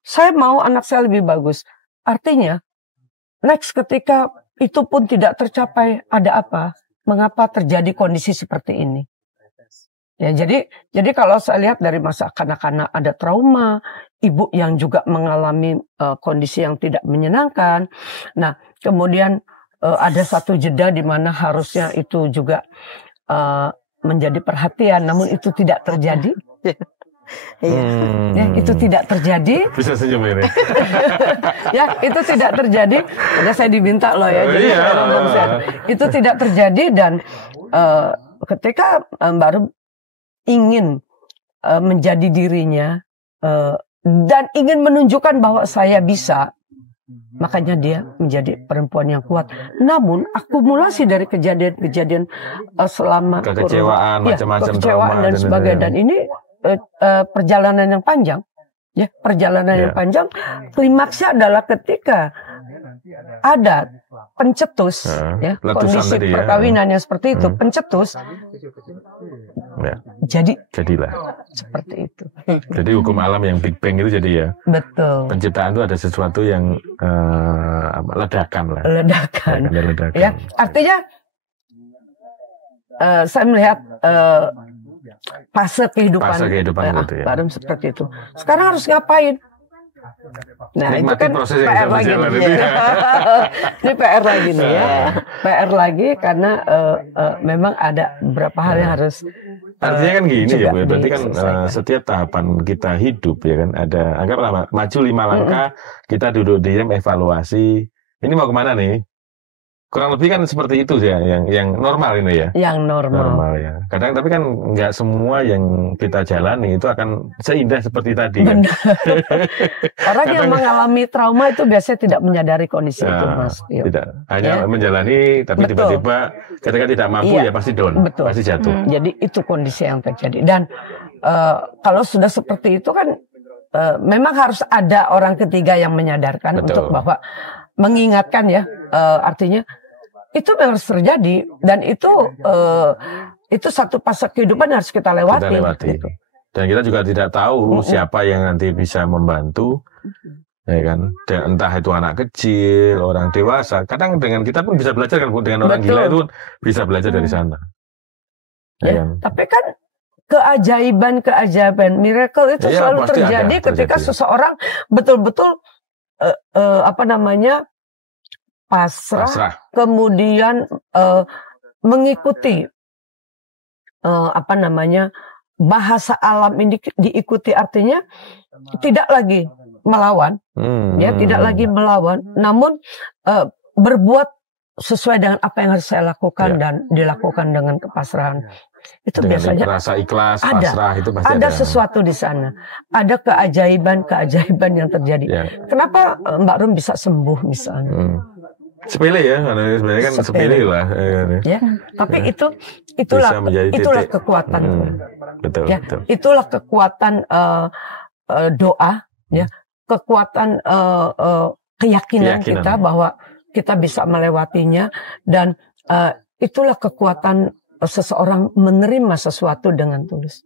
Saya mau anak saya lebih bagus. Artinya, next ketika itu pun tidak tercapai, ada apa? Mengapa terjadi kondisi seperti ini? Ya, jadi kalau saya lihat dari masa kanak-kanak ada trauma, ibu yang juga mengalami kondisi yang tidak menyenangkan. Nah, kemudian ada satu jeda di mana harusnya itu juga menjadi perhatian, namun itu tidak terjadi. Ya, itu tidak terjadi. Bisa senyum ini. Ya, itu tidak terjadi. Karena saya diminta loh ya. Jadi itu tidak terjadi dan ketika baru ingin menjadi dirinya dan ingin menunjukkan bahwa saya bisa, makanya dia menjadi perempuan yang kuat. Namun akumulasi dari kejadian-kejadian selama kekecewaan, macam-macam kekecewaan dan sebagainya. Dan ini perjalanan yang panjang, ya, perjalanan yang panjang. Klimaksnya adalah ketika ada pencetus, ya, kondisi perkawinan yang seperti itu, pencetus, jadilah seperti itu. Jadi hukum alam yang Big Bang itu jadi ya. Betul. Penciptaan itu ada sesuatu yang ledakan lah. Ledakan. Ya, artinya saya melihat fase kehidupan gitu ya. baru seperti itu. Sekarang harus ngapain? Nah, nikmati itu kan proses PR lagi nih. Ini PR lagi nih ya. PR lagi karena memang ada beberapa hal yang harus artinya kan gini ya, Bu. Berarti kan setiap tahapan kita hidup ya kan ada, anggaplah maju 5 langkah, kita duduk diam evaluasi. Ini mau kemana nih? Kurang lebih kan seperti itu ya, yang normal ini ya. Yang normal ya. Kadang tapi kan nggak semua yang kita jalani itu akan seindah seperti tadi. Kan? Orang yang mengalami trauma itu biasanya tidak menyadari kondisi itu, Mas. Tidak, hanya menjalani, tapi tiba-tiba ketika tidak mampu ya pasti down, pasti jatuh. Jadi itu kondisi yang terjadi. Dan kalau sudah seperti itu kan memang harus ada orang ketiga yang menyadarkan untuk bahwa mengingatkan ya, artinya itu harus terjadi dan itu satu fase kehidupan harus kita lewati. Gitu. Dan kita juga tidak tahu siapa yang nanti bisa membantu, ya kan? Dan entah itu anak kecil, orang dewasa. Kadang dengan kita pun bisa belajar kan, dengan orang gila itu bisa belajar dari sana. Ya, kan? Tapi kan keajaiban, miracle itu selalu terjadi ketika seseorang betul-betul pasrah, kemudian mengikuti bahasa alam ini diikuti, artinya tidak lagi melawan, ya, tidak lagi melawan, namun berbuat sesuai dengan apa yang harus saya lakukan dan dilakukan dengan kepasrahan. Itu dengan biasanya rasa ikhlas, pasrah, itu pasti ada sesuatu di sana. Ada keajaiban yang terjadi. Ya. Kenapa Mbak Rum bisa sembuh misalnya? Sepele ya, sebenarnya kan sepele lah. Ya, tapi itulah kekuatan. Betul, ya, betul. Itulah kekuatan doa, ya, kekuatan keyakinan kita bahwa kita bisa melewatinya, dan itulah kekuatan seseorang menerima sesuatu dengan tulus.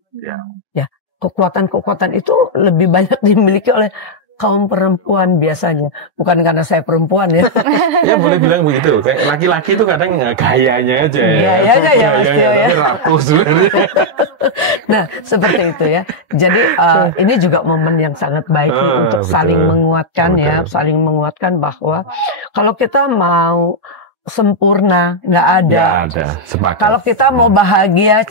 Ya, kekuatan itu lebih banyak dimiliki oleh kaum perempuan biasanya, bukan karena saya perempuan ya. Ya boleh bilang begitu. Kayak laki-laki itu kadang gayanya aja ya. Gayanya ya. Rapuh sebenarnya. Nah, seperti itu ya. Jadi ini juga momen yang sangat baik untuk saling menguatkan ya, saling menguatkan bahwa kalau kita mau sempurna, nggak ada. Nggak ada. Sepakat. Kalau kita mau bahagia,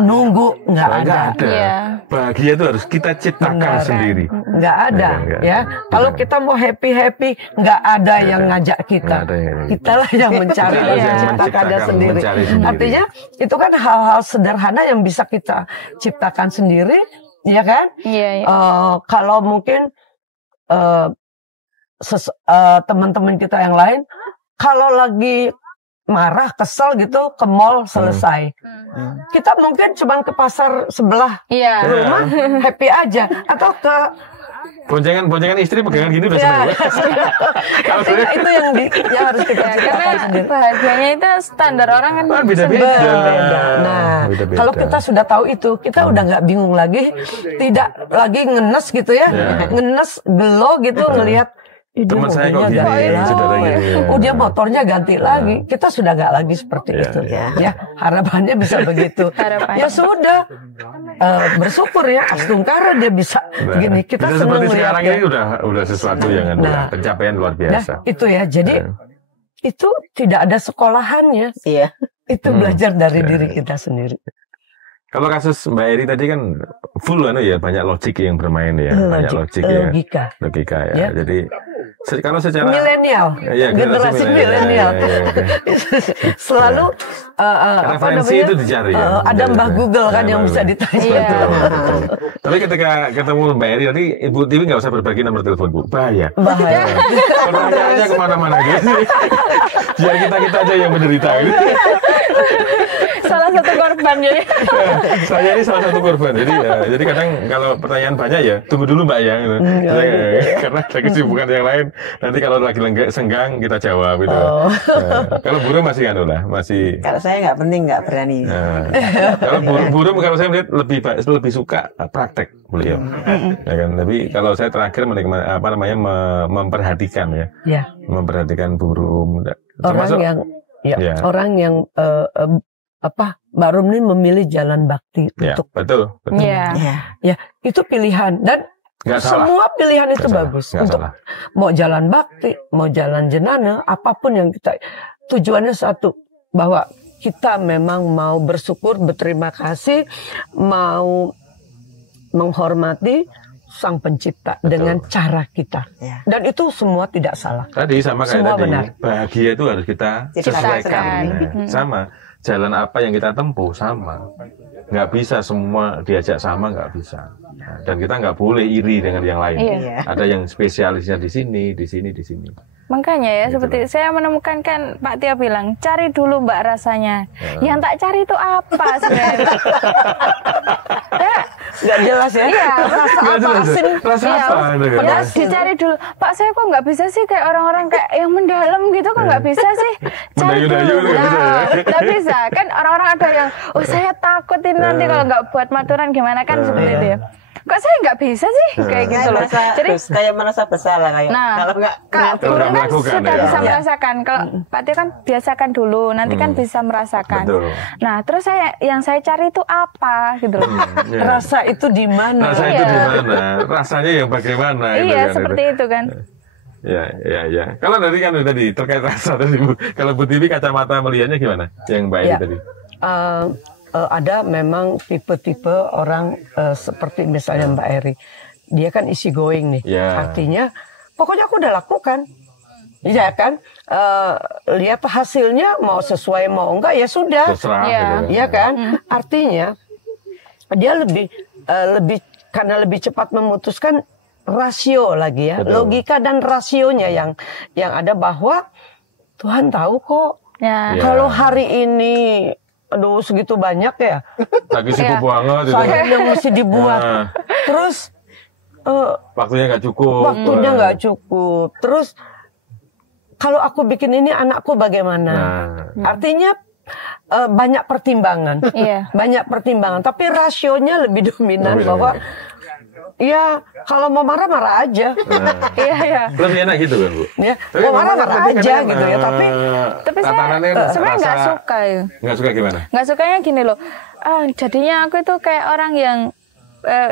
nunggu nggak ada. Iya. Bahagia itu harus kita ciptakan sendiri. Nggak ada, ya. Kalau kita mau happy, nggak ada yang ngajak kita. Kitalah yang mencari dan menciptakannya sendiri. Artinya itu kan hal-hal sederhana yang bisa kita ciptakan sendiri, ya kan? Iya. Kalau mungkin teman-teman kita yang lain, kalau lagi marah, kesel gitu, ke mall selesai. Kita mungkin cuma ke pasar sebelah rumah, happy aja. Atau ke boncengan istri pegangan gini udah seneng. Itu yang harus kita karena bahagianya itu standar orang kan beda-beda. Nah, kalau kita sudah tahu itu, kita udah nggak bingung lagi, tidak lagi ngenes gitu ya, ngenes gelo gitu ngelihat. Teman saya kok gini, dia motornya ganti lagi. Kita sudah nggak lagi seperti itu. Ya, harapannya bisa begitu. Ya sudah, bersyukur ya. Astungkara dia bisa begini. Kita senang seperti sekarang ini udah sesuatu yang pencapaian luar biasa. Itu ya. Jadi itu tidak ada sekolahannya. Iya. Itu belajar dari diri kita sendiri. Kalau kasus Mbak Eri tadi kan full ya, banyak logik yang bermain ya, banyak logika ya. Jadi kalau secara milenial, generasi milenial, selalu referensi itu dicari. Ada Mbah Google kan yang bisa ditanya. Tapi ketika ketemu Mbak Eri tadi, Ibu Tiwi nggak usah berbagi nomor telepon, Bu. Bahaya. Pertanyaannya kemana-mana gitu. Biar kita aja yang menderita gitu. Salah satu korban jadi. Saya ini salah satu korban. Jadi kadang kalau pertanyaan banyak ya tunggu dulu Mbak ya. Karena ada kesibukan yang lain. Nanti kalau lagi senggang kita jawab gitu. Kalau burung masih masih. Kalau saya nggak penting, nggak berani. Kalau burung kalau saya melihat lebih suka praktek beliau. Ya kan. Tapi kalau saya terakhir memperhatikan ya. Memperhatikan burung. Orang yang baru ini memilih jalan bakti untuk betul. Ya, itu pilihan dan semua pilihan itu bagus untuk mau jalan bakti, mau jalan jenana, apapun yang kita tujuannya satu, bahwa kita memang mau bersyukur, berterima kasih, mau menghormati Sang Pencipta dengan cara kita. Dan itu semua tidak salah. Tadi sama kayak semua tadi, benar. Bahagia itu harus kita sesuaikan. Sama, jalan apa yang kita tempuh sama. Nggak bisa semua diajak sama, nggak bisa. Dan kita nggak boleh iri dengan yang lain. Ada yang spesialisnya di sini. Makanya ya, seperti saya menemukan kan Pak Tio bilang, cari dulu Mbak rasanya. Yang tak cari itu apa sebenarnya? Nggak jelas ya? Iya, rasa apa? Padahal dicari dulu. Pak, saya kok nggak bisa sih kayak orang-orang kayak yang mendalam gitu, kok nggak bisa sih? Cari dulu. Nggak bisa. Kan orang-orang ada yang, saya takut ini nanti kalau nggak buat maturan gimana kan seperti itu ya. Kok saya nggak bisa sih kayak gitu loh. Jadi kayak merasa bersalah kayak. Kalau burung kan sudah bisa merasakan. Kalau Pak Tio kan biasakan dulu, nanti kan bisa merasakan. Nah, terus yang saya cari itu apa gitu loh. Rasa itu di mana? Rasanya yang bagaimana? Iya, seperti itu kan. Ya. Kalau tadi terkait rasa tadi, Bu. Kalau Bu Tiwi kacamata melihatnya gimana? Yang Mbak Eri tadi. Ada memang tipe-tipe orang seperti misalnya Mbak Eri, dia kan easy going nih, artinya pokoknya aku udah lakukan, ya kan, lihat hasilnya mau sesuai mau enggak ya sudah, ya kan, artinya dia lebih karena lebih cepat memutuskan rasio lagi ya, logika dan rasionya yang ada bahwa Tuhan tahu kok, kalau hari ini aduh segitu banyak ya. Lagi sibuk banget. Sayurnya mesti dibuat. Terus waktunya nggak cukup. Terus kalau aku bikin ini anakku bagaimana? Artinya banyak pertimbangan. Banyak pertimbangan. Tapi rasionya lebih dominan bahwa ya kalau mau marah-marah aja. Lebih enak gitu kan, Bu? Ya, mau marah-marah aja gitu ya. Tapi saya sebenarnya nggak suka ya. Nggak suka gimana? Nggak sukanya gini loh. Jadinya aku itu kayak orang yang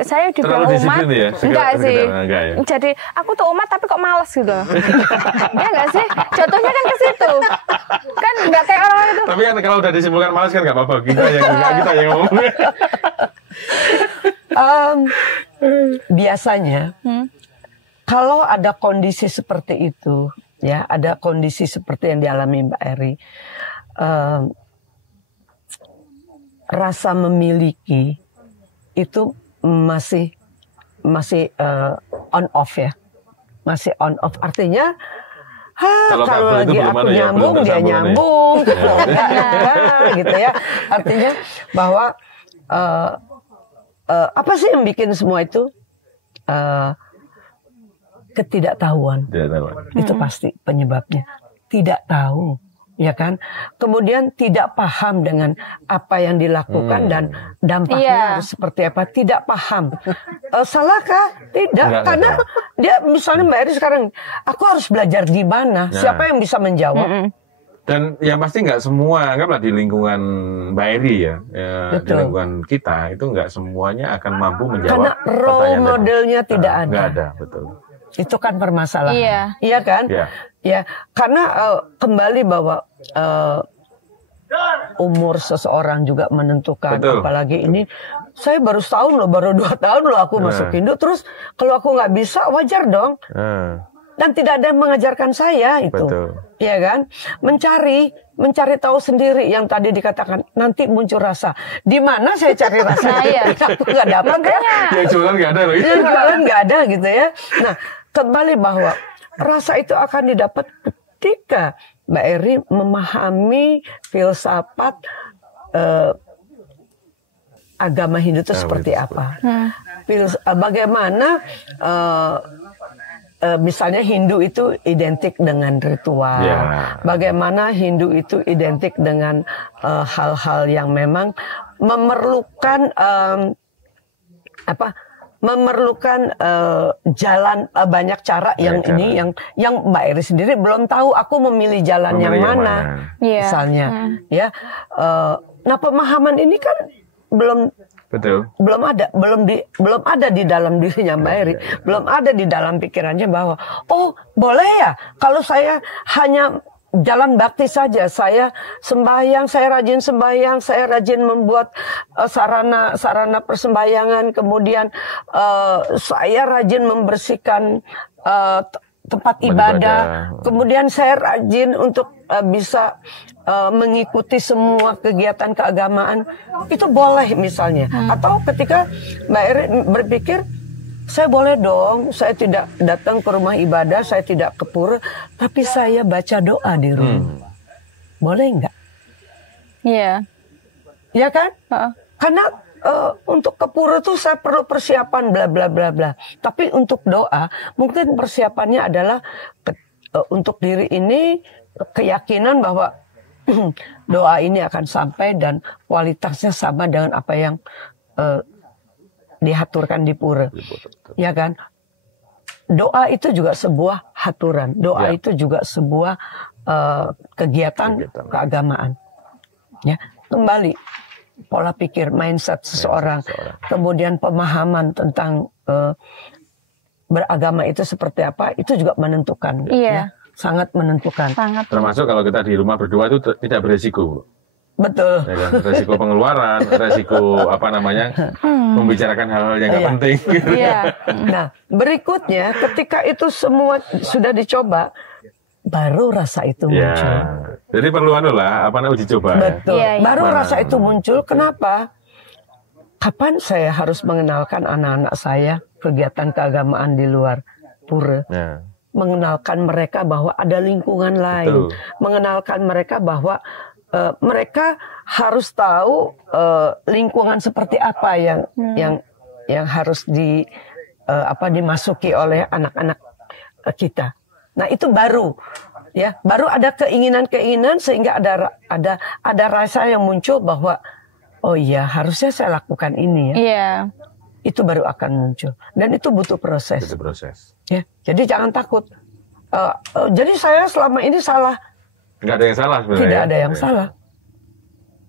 saya dibilang umat, ya? enggak sih. Enggak, ya? Jadi aku tuh umat tapi kok males gitu. Ya enggak sih? Jatuhnya kan ke situ. Kan enggak kayak orang itu. Tapi kan kalau udah disimpulkan males kan enggak apa-apa. Kita yang ngomong. Biasanya kalau ada kondisi seperti itu, ya, ada kondisi seperti yang dialami Mbak Eri, rasa memiliki itu masih on off ya, masih on off, artinya kalau lagi aku nyambung dia nyambung gitu ya, artinya bahwa apa sih yang bikin semua itu ketidaktahuan. Itu pasti penyebabnya, tidak tahu. Ya kan, kemudian tidak paham dengan apa yang dilakukan dan dampaknya harus seperti apa, tidak paham. Salahkah? Tidak, karena dia misalnya Mbak Eri sekarang, aku harus belajar di mana? Siapa yang bisa menjawab? Dan yang pasti nggak semua, anggaplah di lingkungan Mbak Eri ya, di lingkungan kita itu nggak semuanya akan mampu menjawab. Karena role modelnya tidak ada. Nggak ada, betul. Itu kan permasalahan. Iya kan? Ya, karena kembali bahwa umur seseorang juga menentukan. Betul. Apalagi ini, saya baru setahun loh, baru 2 tahun loh aku masuk Hindu. Terus kalau aku nggak bisa, wajar dong. Dan tidak ada yang mengajarkan saya itu. Ya kan? Mencari tahu sendiri yang tadi dikatakan, nanti muncul rasa. Di mana saya cari rasa? Aku nggak dapat kan? Ya jualan nggak ada loh. Ya jualan nggak ada gitu ya. Nah, kembali bahwa rasa itu akan didapat ketika Mbak Eri memahami filsafat agama Hindu itu seperti apa. Bagaimana misalnya Hindu itu identik dengan ritual. Bagaimana Hindu itu identik dengan hal-hal yang memang memerlukan memerlukan jalan banyak cara yang ini yang Mbak Eri sendiri belum tahu aku memilih jalan yang mana. Misalnya ya. Nah, pemahaman ini kan belum ada di dalam dirinya Mbak Eri, belum ada di dalam pikirannya bahwa oh boleh ya kalau saya hanya jalan bakti saja, saya sembahyang, saya rajin sembahyang, saya rajin membuat sarana persembahyangan, kemudian saya rajin membersihkan tempat ibadah, kemudian saya rajin untuk bisa mengikuti semua kegiatan keagamaan, itu boleh misalnya. Atau ketika Mbak Eri berpikir, saya boleh dong, saya tidak datang ke rumah ibadah, saya tidak ke pura, tapi saya baca doa di rumah. Boleh nggak? Iya. Ya kan? Karena untuk ke pura itu saya perlu persiapan bla bla bla bla. Tapi untuk doa, mungkin persiapannya adalah untuk diri ini keyakinan bahwa doa ini akan sampai dan kualitasnya sama dengan apa yang dihaturkan di pura. Ya kan? Doa itu juga sebuah haturan. Doa itu juga sebuah kegiatan keagamaan. Ya, kembali pola pikir, mindset seseorang, kemudian pemahaman tentang beragama itu seperti apa, itu juga menentukan. Ya, sangat menentukan. Termasuk kalau kita di rumah berdua itu tidak beresiko. Betul. Ya kan? Resiko pengeluaran, resiko membicarakan hal-hal yang nggak penting. Nah, berikutnya ketika itu semua sudah dicoba, baru rasa itu muncul. Jadi perlu uji coba. Betul. Baru rasa itu muncul. Kenapa? Kapan saya harus mengenalkan anak-anak saya kegiatan keagamaan di luar pura? Mengenalkan mereka bahwa ada lingkungan lain. Mengenalkan mereka bahwa mereka harus tahu lingkungan seperti apa yang harus dimasuki oleh anak-anak kita. Nah, itu baru ada keinginan sehingga ada rasa yang muncul bahwa oh iya harusnya saya lakukan ini ya. Itu baru akan muncul dan itu butuh proses. Ya, jadi jangan takut. Jadi saya selama ini salah. Nggak ada yang salah sebenarnya. Tidak ada yang salah.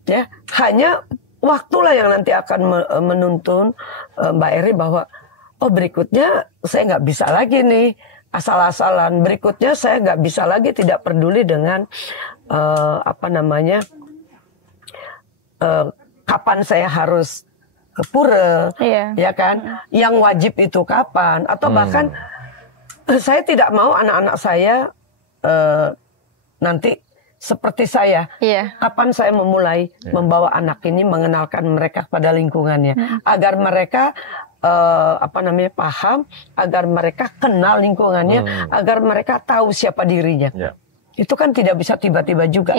Ya, hanya waktulah yang nanti akan menuntun Mbak Eri bahwa berikutnya saya nggak bisa lagi nih asal-asalan. Berikutnya saya nggak bisa lagi tidak peduli dengan kapan saya harus ke pura, ya kan? Yang wajib itu kapan? Atau bahkan saya tidak mau anak-anak saya nanti seperti saya. Kapan saya memulai membawa anak ini, mengenalkan mereka pada lingkungannya, agar mereka paham, agar mereka kenal lingkungannya, agar mereka tahu siapa dirinya. Itu kan tidak bisa tiba-tiba juga.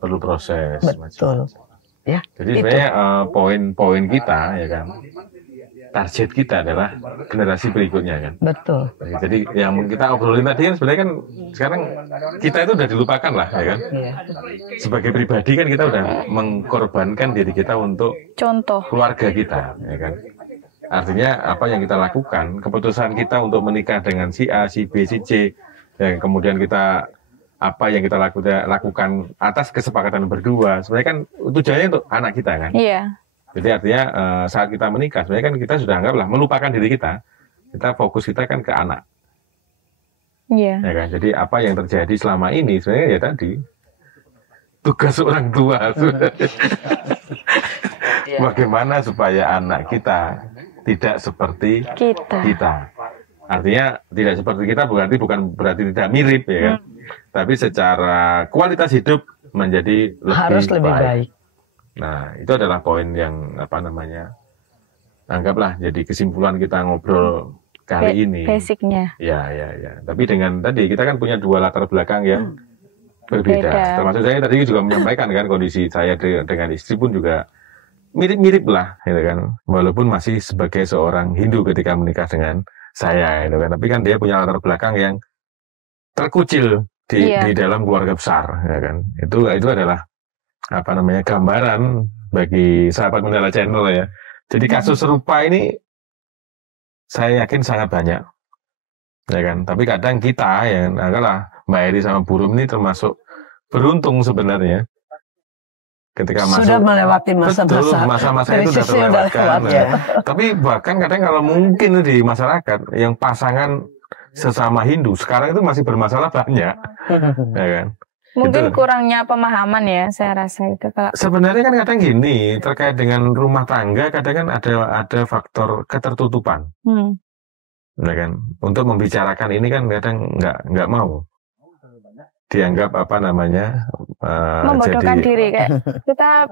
Perlu proses. Betul. Ya. Jadi sebenarnya poin kita ya kan, target kita adalah generasi berikutnya kan. Betul. Jadi yang kita obrolin tadi kan sebenarnya kan sekarang kita itu udah dilupakan lah ya kan. Sebagai pribadi kan kita udah mengkorbankan diri kita untuk contoh keluarga kita ya kan. Artinya apa yang kita lakukan, keputusan kita untuk menikah dengan si A, si B, si C, dan kemudian kita apa yang kita lakukan atas kesepakatan berdua, sebenarnya kan tujuannya untuk anak kita kan. Jadi artinya saat kita menikah, sebenarnya kan kita sudah anggaplah melupakan diri kita fokus kita kan ke anak. Ya kan. Jadi apa yang terjadi selama ini sebenarnya ya tadi tugas orang tua. Bagaimana supaya anak kita tidak seperti kita. Artinya tidak seperti kita bukan berarti tidak mirip ya kan. Tapi secara kualitas hidup menjadi harus lebih baik. Nah, itu adalah poin yang anggaplah jadi kesimpulan kita ngobrol kali ini. Basicnya. Ya. Tapi dengan tadi kita kan punya dua latar belakang yang berbeda. Termasuk saya tadi juga menyampaikan kan kondisi saya dengan istri pun juga mirip-mirip lah, gitu kan. Walaupun masih sebagai seorang Hindu ketika menikah dengan saya, gitu kan. Tapi kan dia punya latar belakang yang terkucil di dalam keluarga besar, ya kan. Itu adalah gambaran bagi sahabat Menara Channel ya. Jadi kasus serupa ini saya yakin sangat banyak, ya kan. Tapi kadang kita yang Mbak Eri sama Bu Rum ini termasuk beruntung sebenarnya. Ketika sudah melewati masa-masa itu sudah terlewatkan. Tapi bahkan kadang kalau mungkin di masyarakat yang pasangan sesama Hindu sekarang itu masih bermasalah banyak, ya kan? Mungkin kurangnya pemahaman ya, saya rasa itu. Sebenarnya kan kadang gini, terkait dengan rumah tangga kadang kan ada faktor ketertutupan, ya kan? Untuk membicarakan ini kan kadang nggak mau dianggap membodohkan diri kayak kita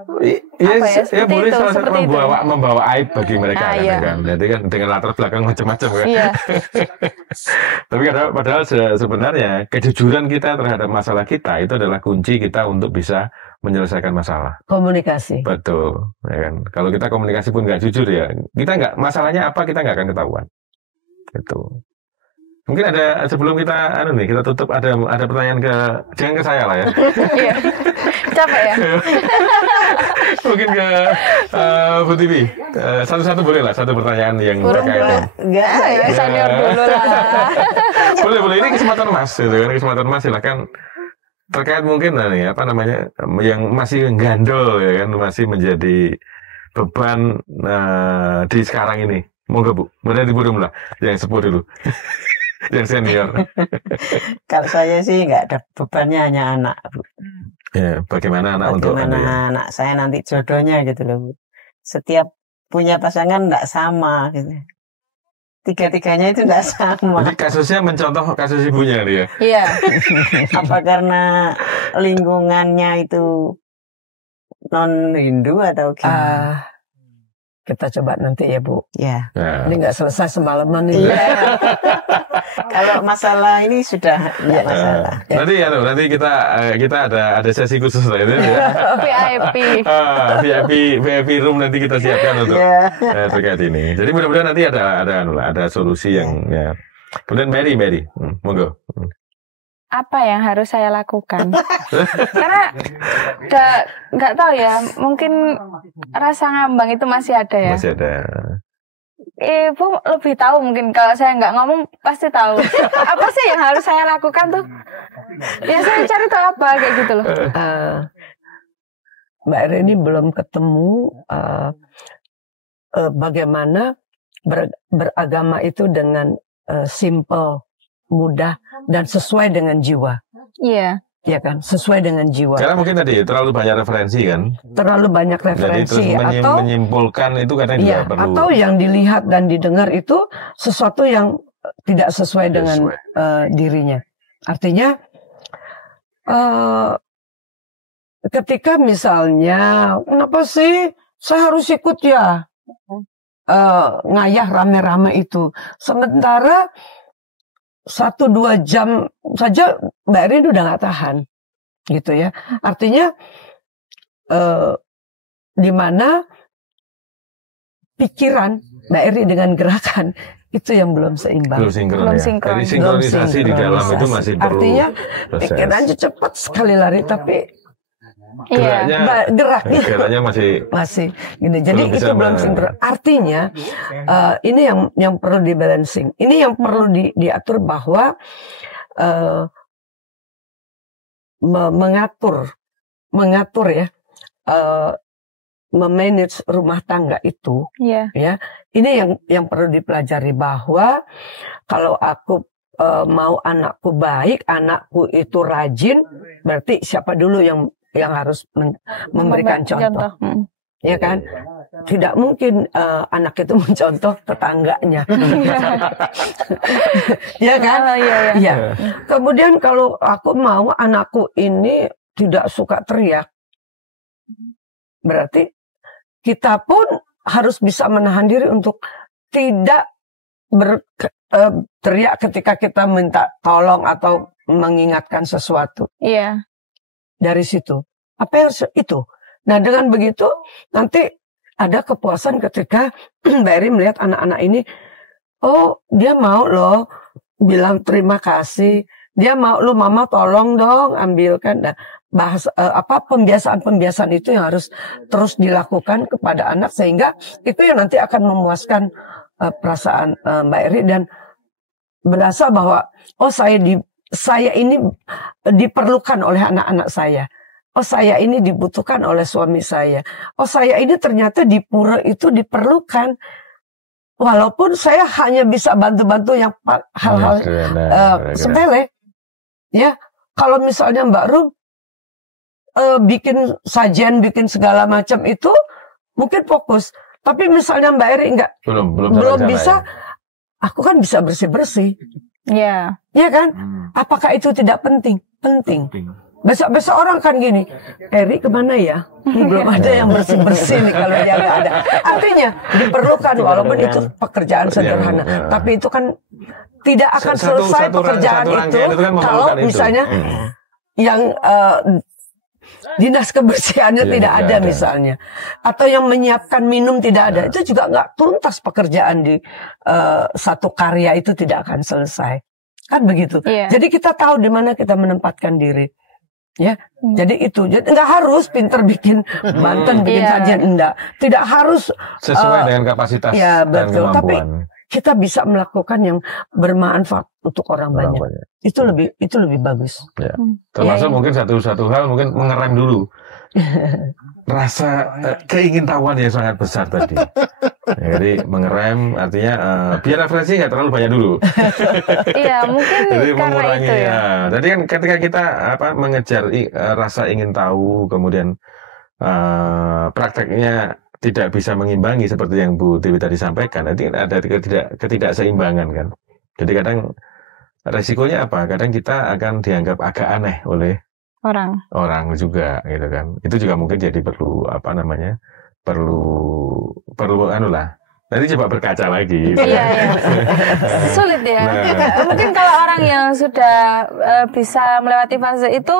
ya boleh salah satu membawa aib bagi mereka kan. Jadi kan dengan latar belakang macam-macam kan. Tapi padahal sebenarnya kejujuran kita terhadap masalah kita itu adalah kunci kita untuk bisa menyelesaikan masalah. Komunikasi. Betul, ya kan. Kalau kita komunikasi pun nggak jujur ya, kita masalahnya apa kita nggak akan ketahuan. Gitu. Mungkin ada sebelum kita kita tutup ada pertanyaan jangan ke saya lah ya. Iya. Capek ya. Mungkin ke Bu Tivi. Satu-satu boleh lah, satu pertanyaan yang berkaitan. Enggak, senior dulu lah. Boleh ini kesempatan Mas, gitu kan. Kesempatan Mas silakan terkait mungkin yang masih gandol ya kan, masih menjadi beban di sekarang ini. Monggo Bu, mulai di Bu Rum lah, yang sepuh dulu. Yang senior. Kalau saya sih nggak ada bebannya, hanya anak, Bu. Ya, bagaimana anak saya nanti jodohnya gitu loh, Bu. Setiap punya pasangan nggak sama gitu. Tiga-tiganya itu nggak sama. Jadi kasusnya mencontoh kasus ibunya dia. Iya. Apa karena lingkungannya itu non Hindu atau gimana? Kita coba nanti ya Bu. Ya. Ini nggak selesai semalaman ini. Kalau masalah ini sudah nggak masalah. Nanti kita ada sesi khusus lah itu ya. VIP room nanti kita siapkan untuk terkait ini. Jadi mudah-mudahan nanti ada solusi yang ya. Kemudian Mary, monggo. Apa yang harus saya lakukan? Karena nggak tahu ya, mungkin rasa ngambang itu masih ada ya. Masih ada. Ibu lebih tahu mungkin, kalau saya nggak ngomong pasti tahu. Apa sih yang harus saya lakukan tuh? Ya saya cari tahu apa kayak gitu loh. Mbak Eri ini belum ketemu bagaimana beragama itu dengan simple, mudah, dan sesuai dengan jiwa. Iya. Ya kan, sesuai dengan jiwa. Karena mungkin tadi terlalu banyak referensi kan. Terlalu banyak referensi. Jadi terus atau menyimpulkan itu kadang juga perlu. Atau yang dilihat dan didengar itu sesuatu yang tidak sesuai dengan dirinya. Artinya ketika misalnya, kenapa sih saya harus ikut ya ngayah rame-rame itu. Sementara 1-2 jam saja Mbak Eri udah nggak tahan, gitu ya. Artinya di mana pikiran Mbak Eri dengan gerakan itu yang belum seimbang. Belum sinkron. Jadi sinkronisasi di dalam itu masih perlu. Artinya pikirannya cepat sekali lari, tapi geraknya masih gitu. Jadi itu belum sinkron. Artinya ini yang perlu di balancing. Ini yang perlu diatur bahwa mengatur ya, memanage rumah tangga itu, ya. Ini yang perlu dipelajari, bahwa kalau aku mau anakku baik, anakku itu rajin, berarti siapa dulu yang harus memberikan contoh. Ya kan? Tidak mungkin anak itu mencontoh tetangganya. Ya kan? Iya. Kemudian kalau aku mau anakku ini tidak suka teriak, berarti kita pun harus bisa menahan diri untuk tidak teriak ketika kita minta tolong atau mengingatkan sesuatu. Iya. Dari situ. Apa yang itu? Nah, dengan begitu nanti ada kepuasan ketika Mbak Eri melihat anak-anak ini, oh dia mau loh bilang terima kasih, dia mau lo mama tolong dong ambilkan. Nah, pembiasaan itu yang harus terus dilakukan kepada anak, sehingga itu yang nanti akan memuaskan perasaan Mbak Eri dan berasa bahwa oh saya ini diperlukan oleh anak-anak saya. Oh saya ini dibutuhkan oleh suami saya. Oh saya ini ternyata di pura itu diperlukan. Walaupun saya hanya bisa bantu-bantu yang hal-hal sepele. Ya, kalau misalnya Mbak Rum bikin sajian, bikin segala macam itu mungkin fokus. Tapi misalnya Mbak Eri belum bisa, aku kan bisa bersih-bersih. Iya. Iya kan? Apakah itu tidak penting? Penting. Besok orang kan gini, Eri kemana ya? Belum ada yang bersih-bersih nih kalau dia nggak ada. Artinya diperlukan, walaupun itu pekerjaan sederhana. Tapi itu kan tidak akan selesai pekerjaan itu kalau misalnya yang dinas kebersihannya tidak ada misalnya, atau yang menyiapkan minum tidak ada, itu juga nggak tuntas pekerjaan di satu karya itu tidak akan selesai, kan begitu. Jadi kita tahu di mana kita menempatkan diri, ya. Jadi itu nggak harus pinter bikin banten, bikin sajian, enggak, tidak harus sesuai dengan kapasitas dan kemampuan. Tapi kita bisa melakukan yang bermanfaat untuk orang banyak. Itu lebih bagus. Ya. Termasuk mungkin satu hal mungkin mengerem dulu. Rasa keingintahuan yang sangat besar tadi. Jadi mengerem artinya biar referensi nggak terlalu banyak dulu. Iya, mungkin jadi karena mengurangi itu ya. Jadi kan ketika kita mengejar rasa ingin tahu, kemudian prakteknya tidak bisa mengimbangi seperti yang Bu Dewi tadi sampaikan, nanti ada ketidakseimbangan kan. Jadi kadang resikonya apa? Kadang kita akan dianggap agak aneh oleh orang juga, gitu kan. Itu juga mungkin jadi perlu Nanti coba berkaca lagi. Iya. Sulit ya. Mungkin kalau orang yang sudah bisa melewati fase itu.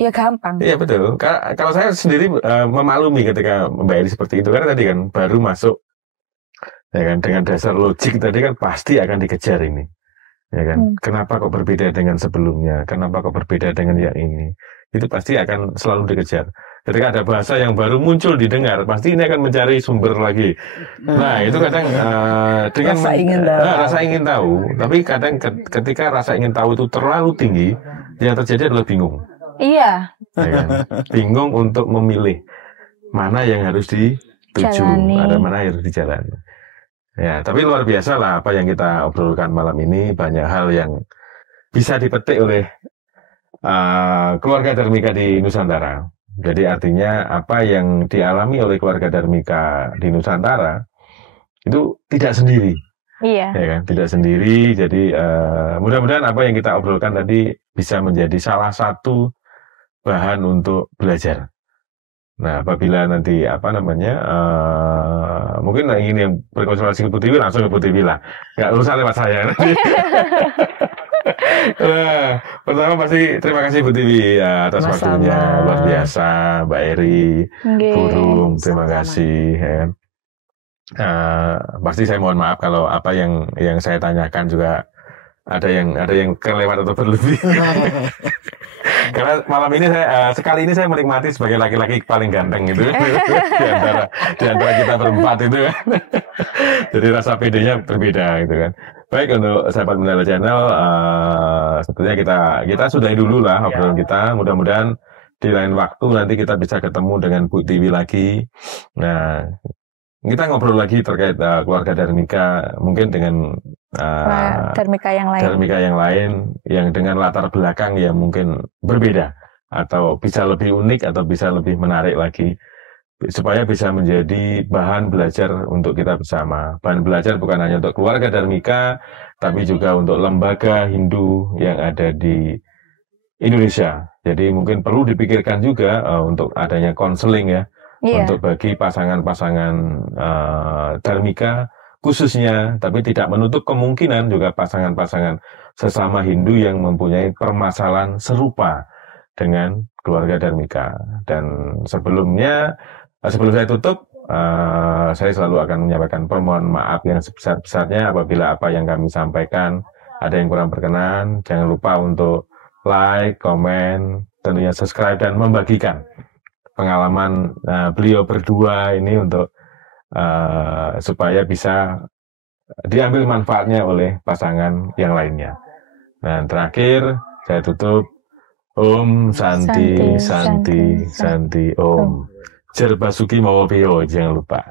Ya gampang. Iya betul. Kalau saya sendiri memaklumi ketika Mbak Eri seperti itu, karena tadi kan baru masuk, ya kan, dengan dasar logik tadi kan pasti akan dikejar ini, ya kan. Kenapa kok berbeda dengan sebelumnya? Kenapa kok berbeda dengan yang ini? Itu pasti akan selalu dikejar. Ketika ada bahasa yang baru muncul didengar, pasti ini akan mencari sumber lagi. Nah itu kadang dengan rasa ingin tahu. Tapi kadang ketika rasa ingin tahu itu terlalu tinggi, yang terjadi adalah bingung. Iya. Ya kan? Bingung untuk memilih mana yang harus dituju, ada mana yang harus dijalani. Ya, tapi luar biasa lah apa yang kita obrolkan malam ini, banyak hal yang bisa dipetik oleh keluarga Dharmika di Nusantara. Jadi artinya apa yang dialami oleh keluarga Dharmika di Nusantara itu tidak sendiri. Iya. Ya kan, tidak sendiri. Jadi mudah-mudahan apa yang kita obrolkan tadi bisa menjadi salah satu bahan untuk belajar. Nah, apabila nanti mungkin ingin yang berkonsultasi ke Bu Tiwi, langsung ke Bu Tiwi lah, nggak usah lewat saya. Nah, pertama pasti terima kasih Bu Tiwi ya, atas waktunya, luar biasa. Mbak Eri, Burung, terima kasih. Ya. Pasti saya mohon maaf kalau apa yang saya tanyakan juga ada yang kelewat atau berlebih. Karena malam ini sekali ini saya menikmati sebagai laki-laki paling ganteng gitu di antara kita berempat itu kan. Jadi rasa pedenya berbeda gitu kan. Baik, untuk sahabat Menara Channel, sebetulnya kita sudahi dulu lah obrolan kita. Mudah-mudahan di lain waktu nanti kita bisa ketemu dengan Bu Tiwi lagi. Nah, kita ngobrol lagi terkait keluarga Dharmika, mungkin dengan Dharmika yang lain yang dengan latar belakang yang mungkin berbeda atau bisa lebih unik atau bisa lebih menarik lagi, supaya bisa menjadi bahan belajar untuk kita bersama. Bahan belajar bukan hanya untuk keluarga Dharmika, tapi juga untuk lembaga Hindu yang ada di Indonesia. Jadi mungkin perlu dipikirkan juga untuk adanya konseling ya. Untuk bagi pasangan-pasangan Dharmika khususnya, tapi tidak menutup kemungkinan juga pasangan-pasangan sesama Hindu yang mempunyai permasalahan serupa dengan keluarga Dharmika. Dan sebelum saya tutup, saya selalu akan menyampaikan permohonan maaf yang sebesar-besarnya apabila apa yang kami sampaikan ada yang kurang berkenan. Jangan lupa untuk like, komen, tentunya subscribe dan membagikan pengalaman beliau berdua ini untuk supaya bisa diambil manfaatnya oleh pasangan yang lainnya. Nah, terakhir saya tutup, Om Santi Santi Santi Om. Jer Basuki Mawabeo, jangan lupa.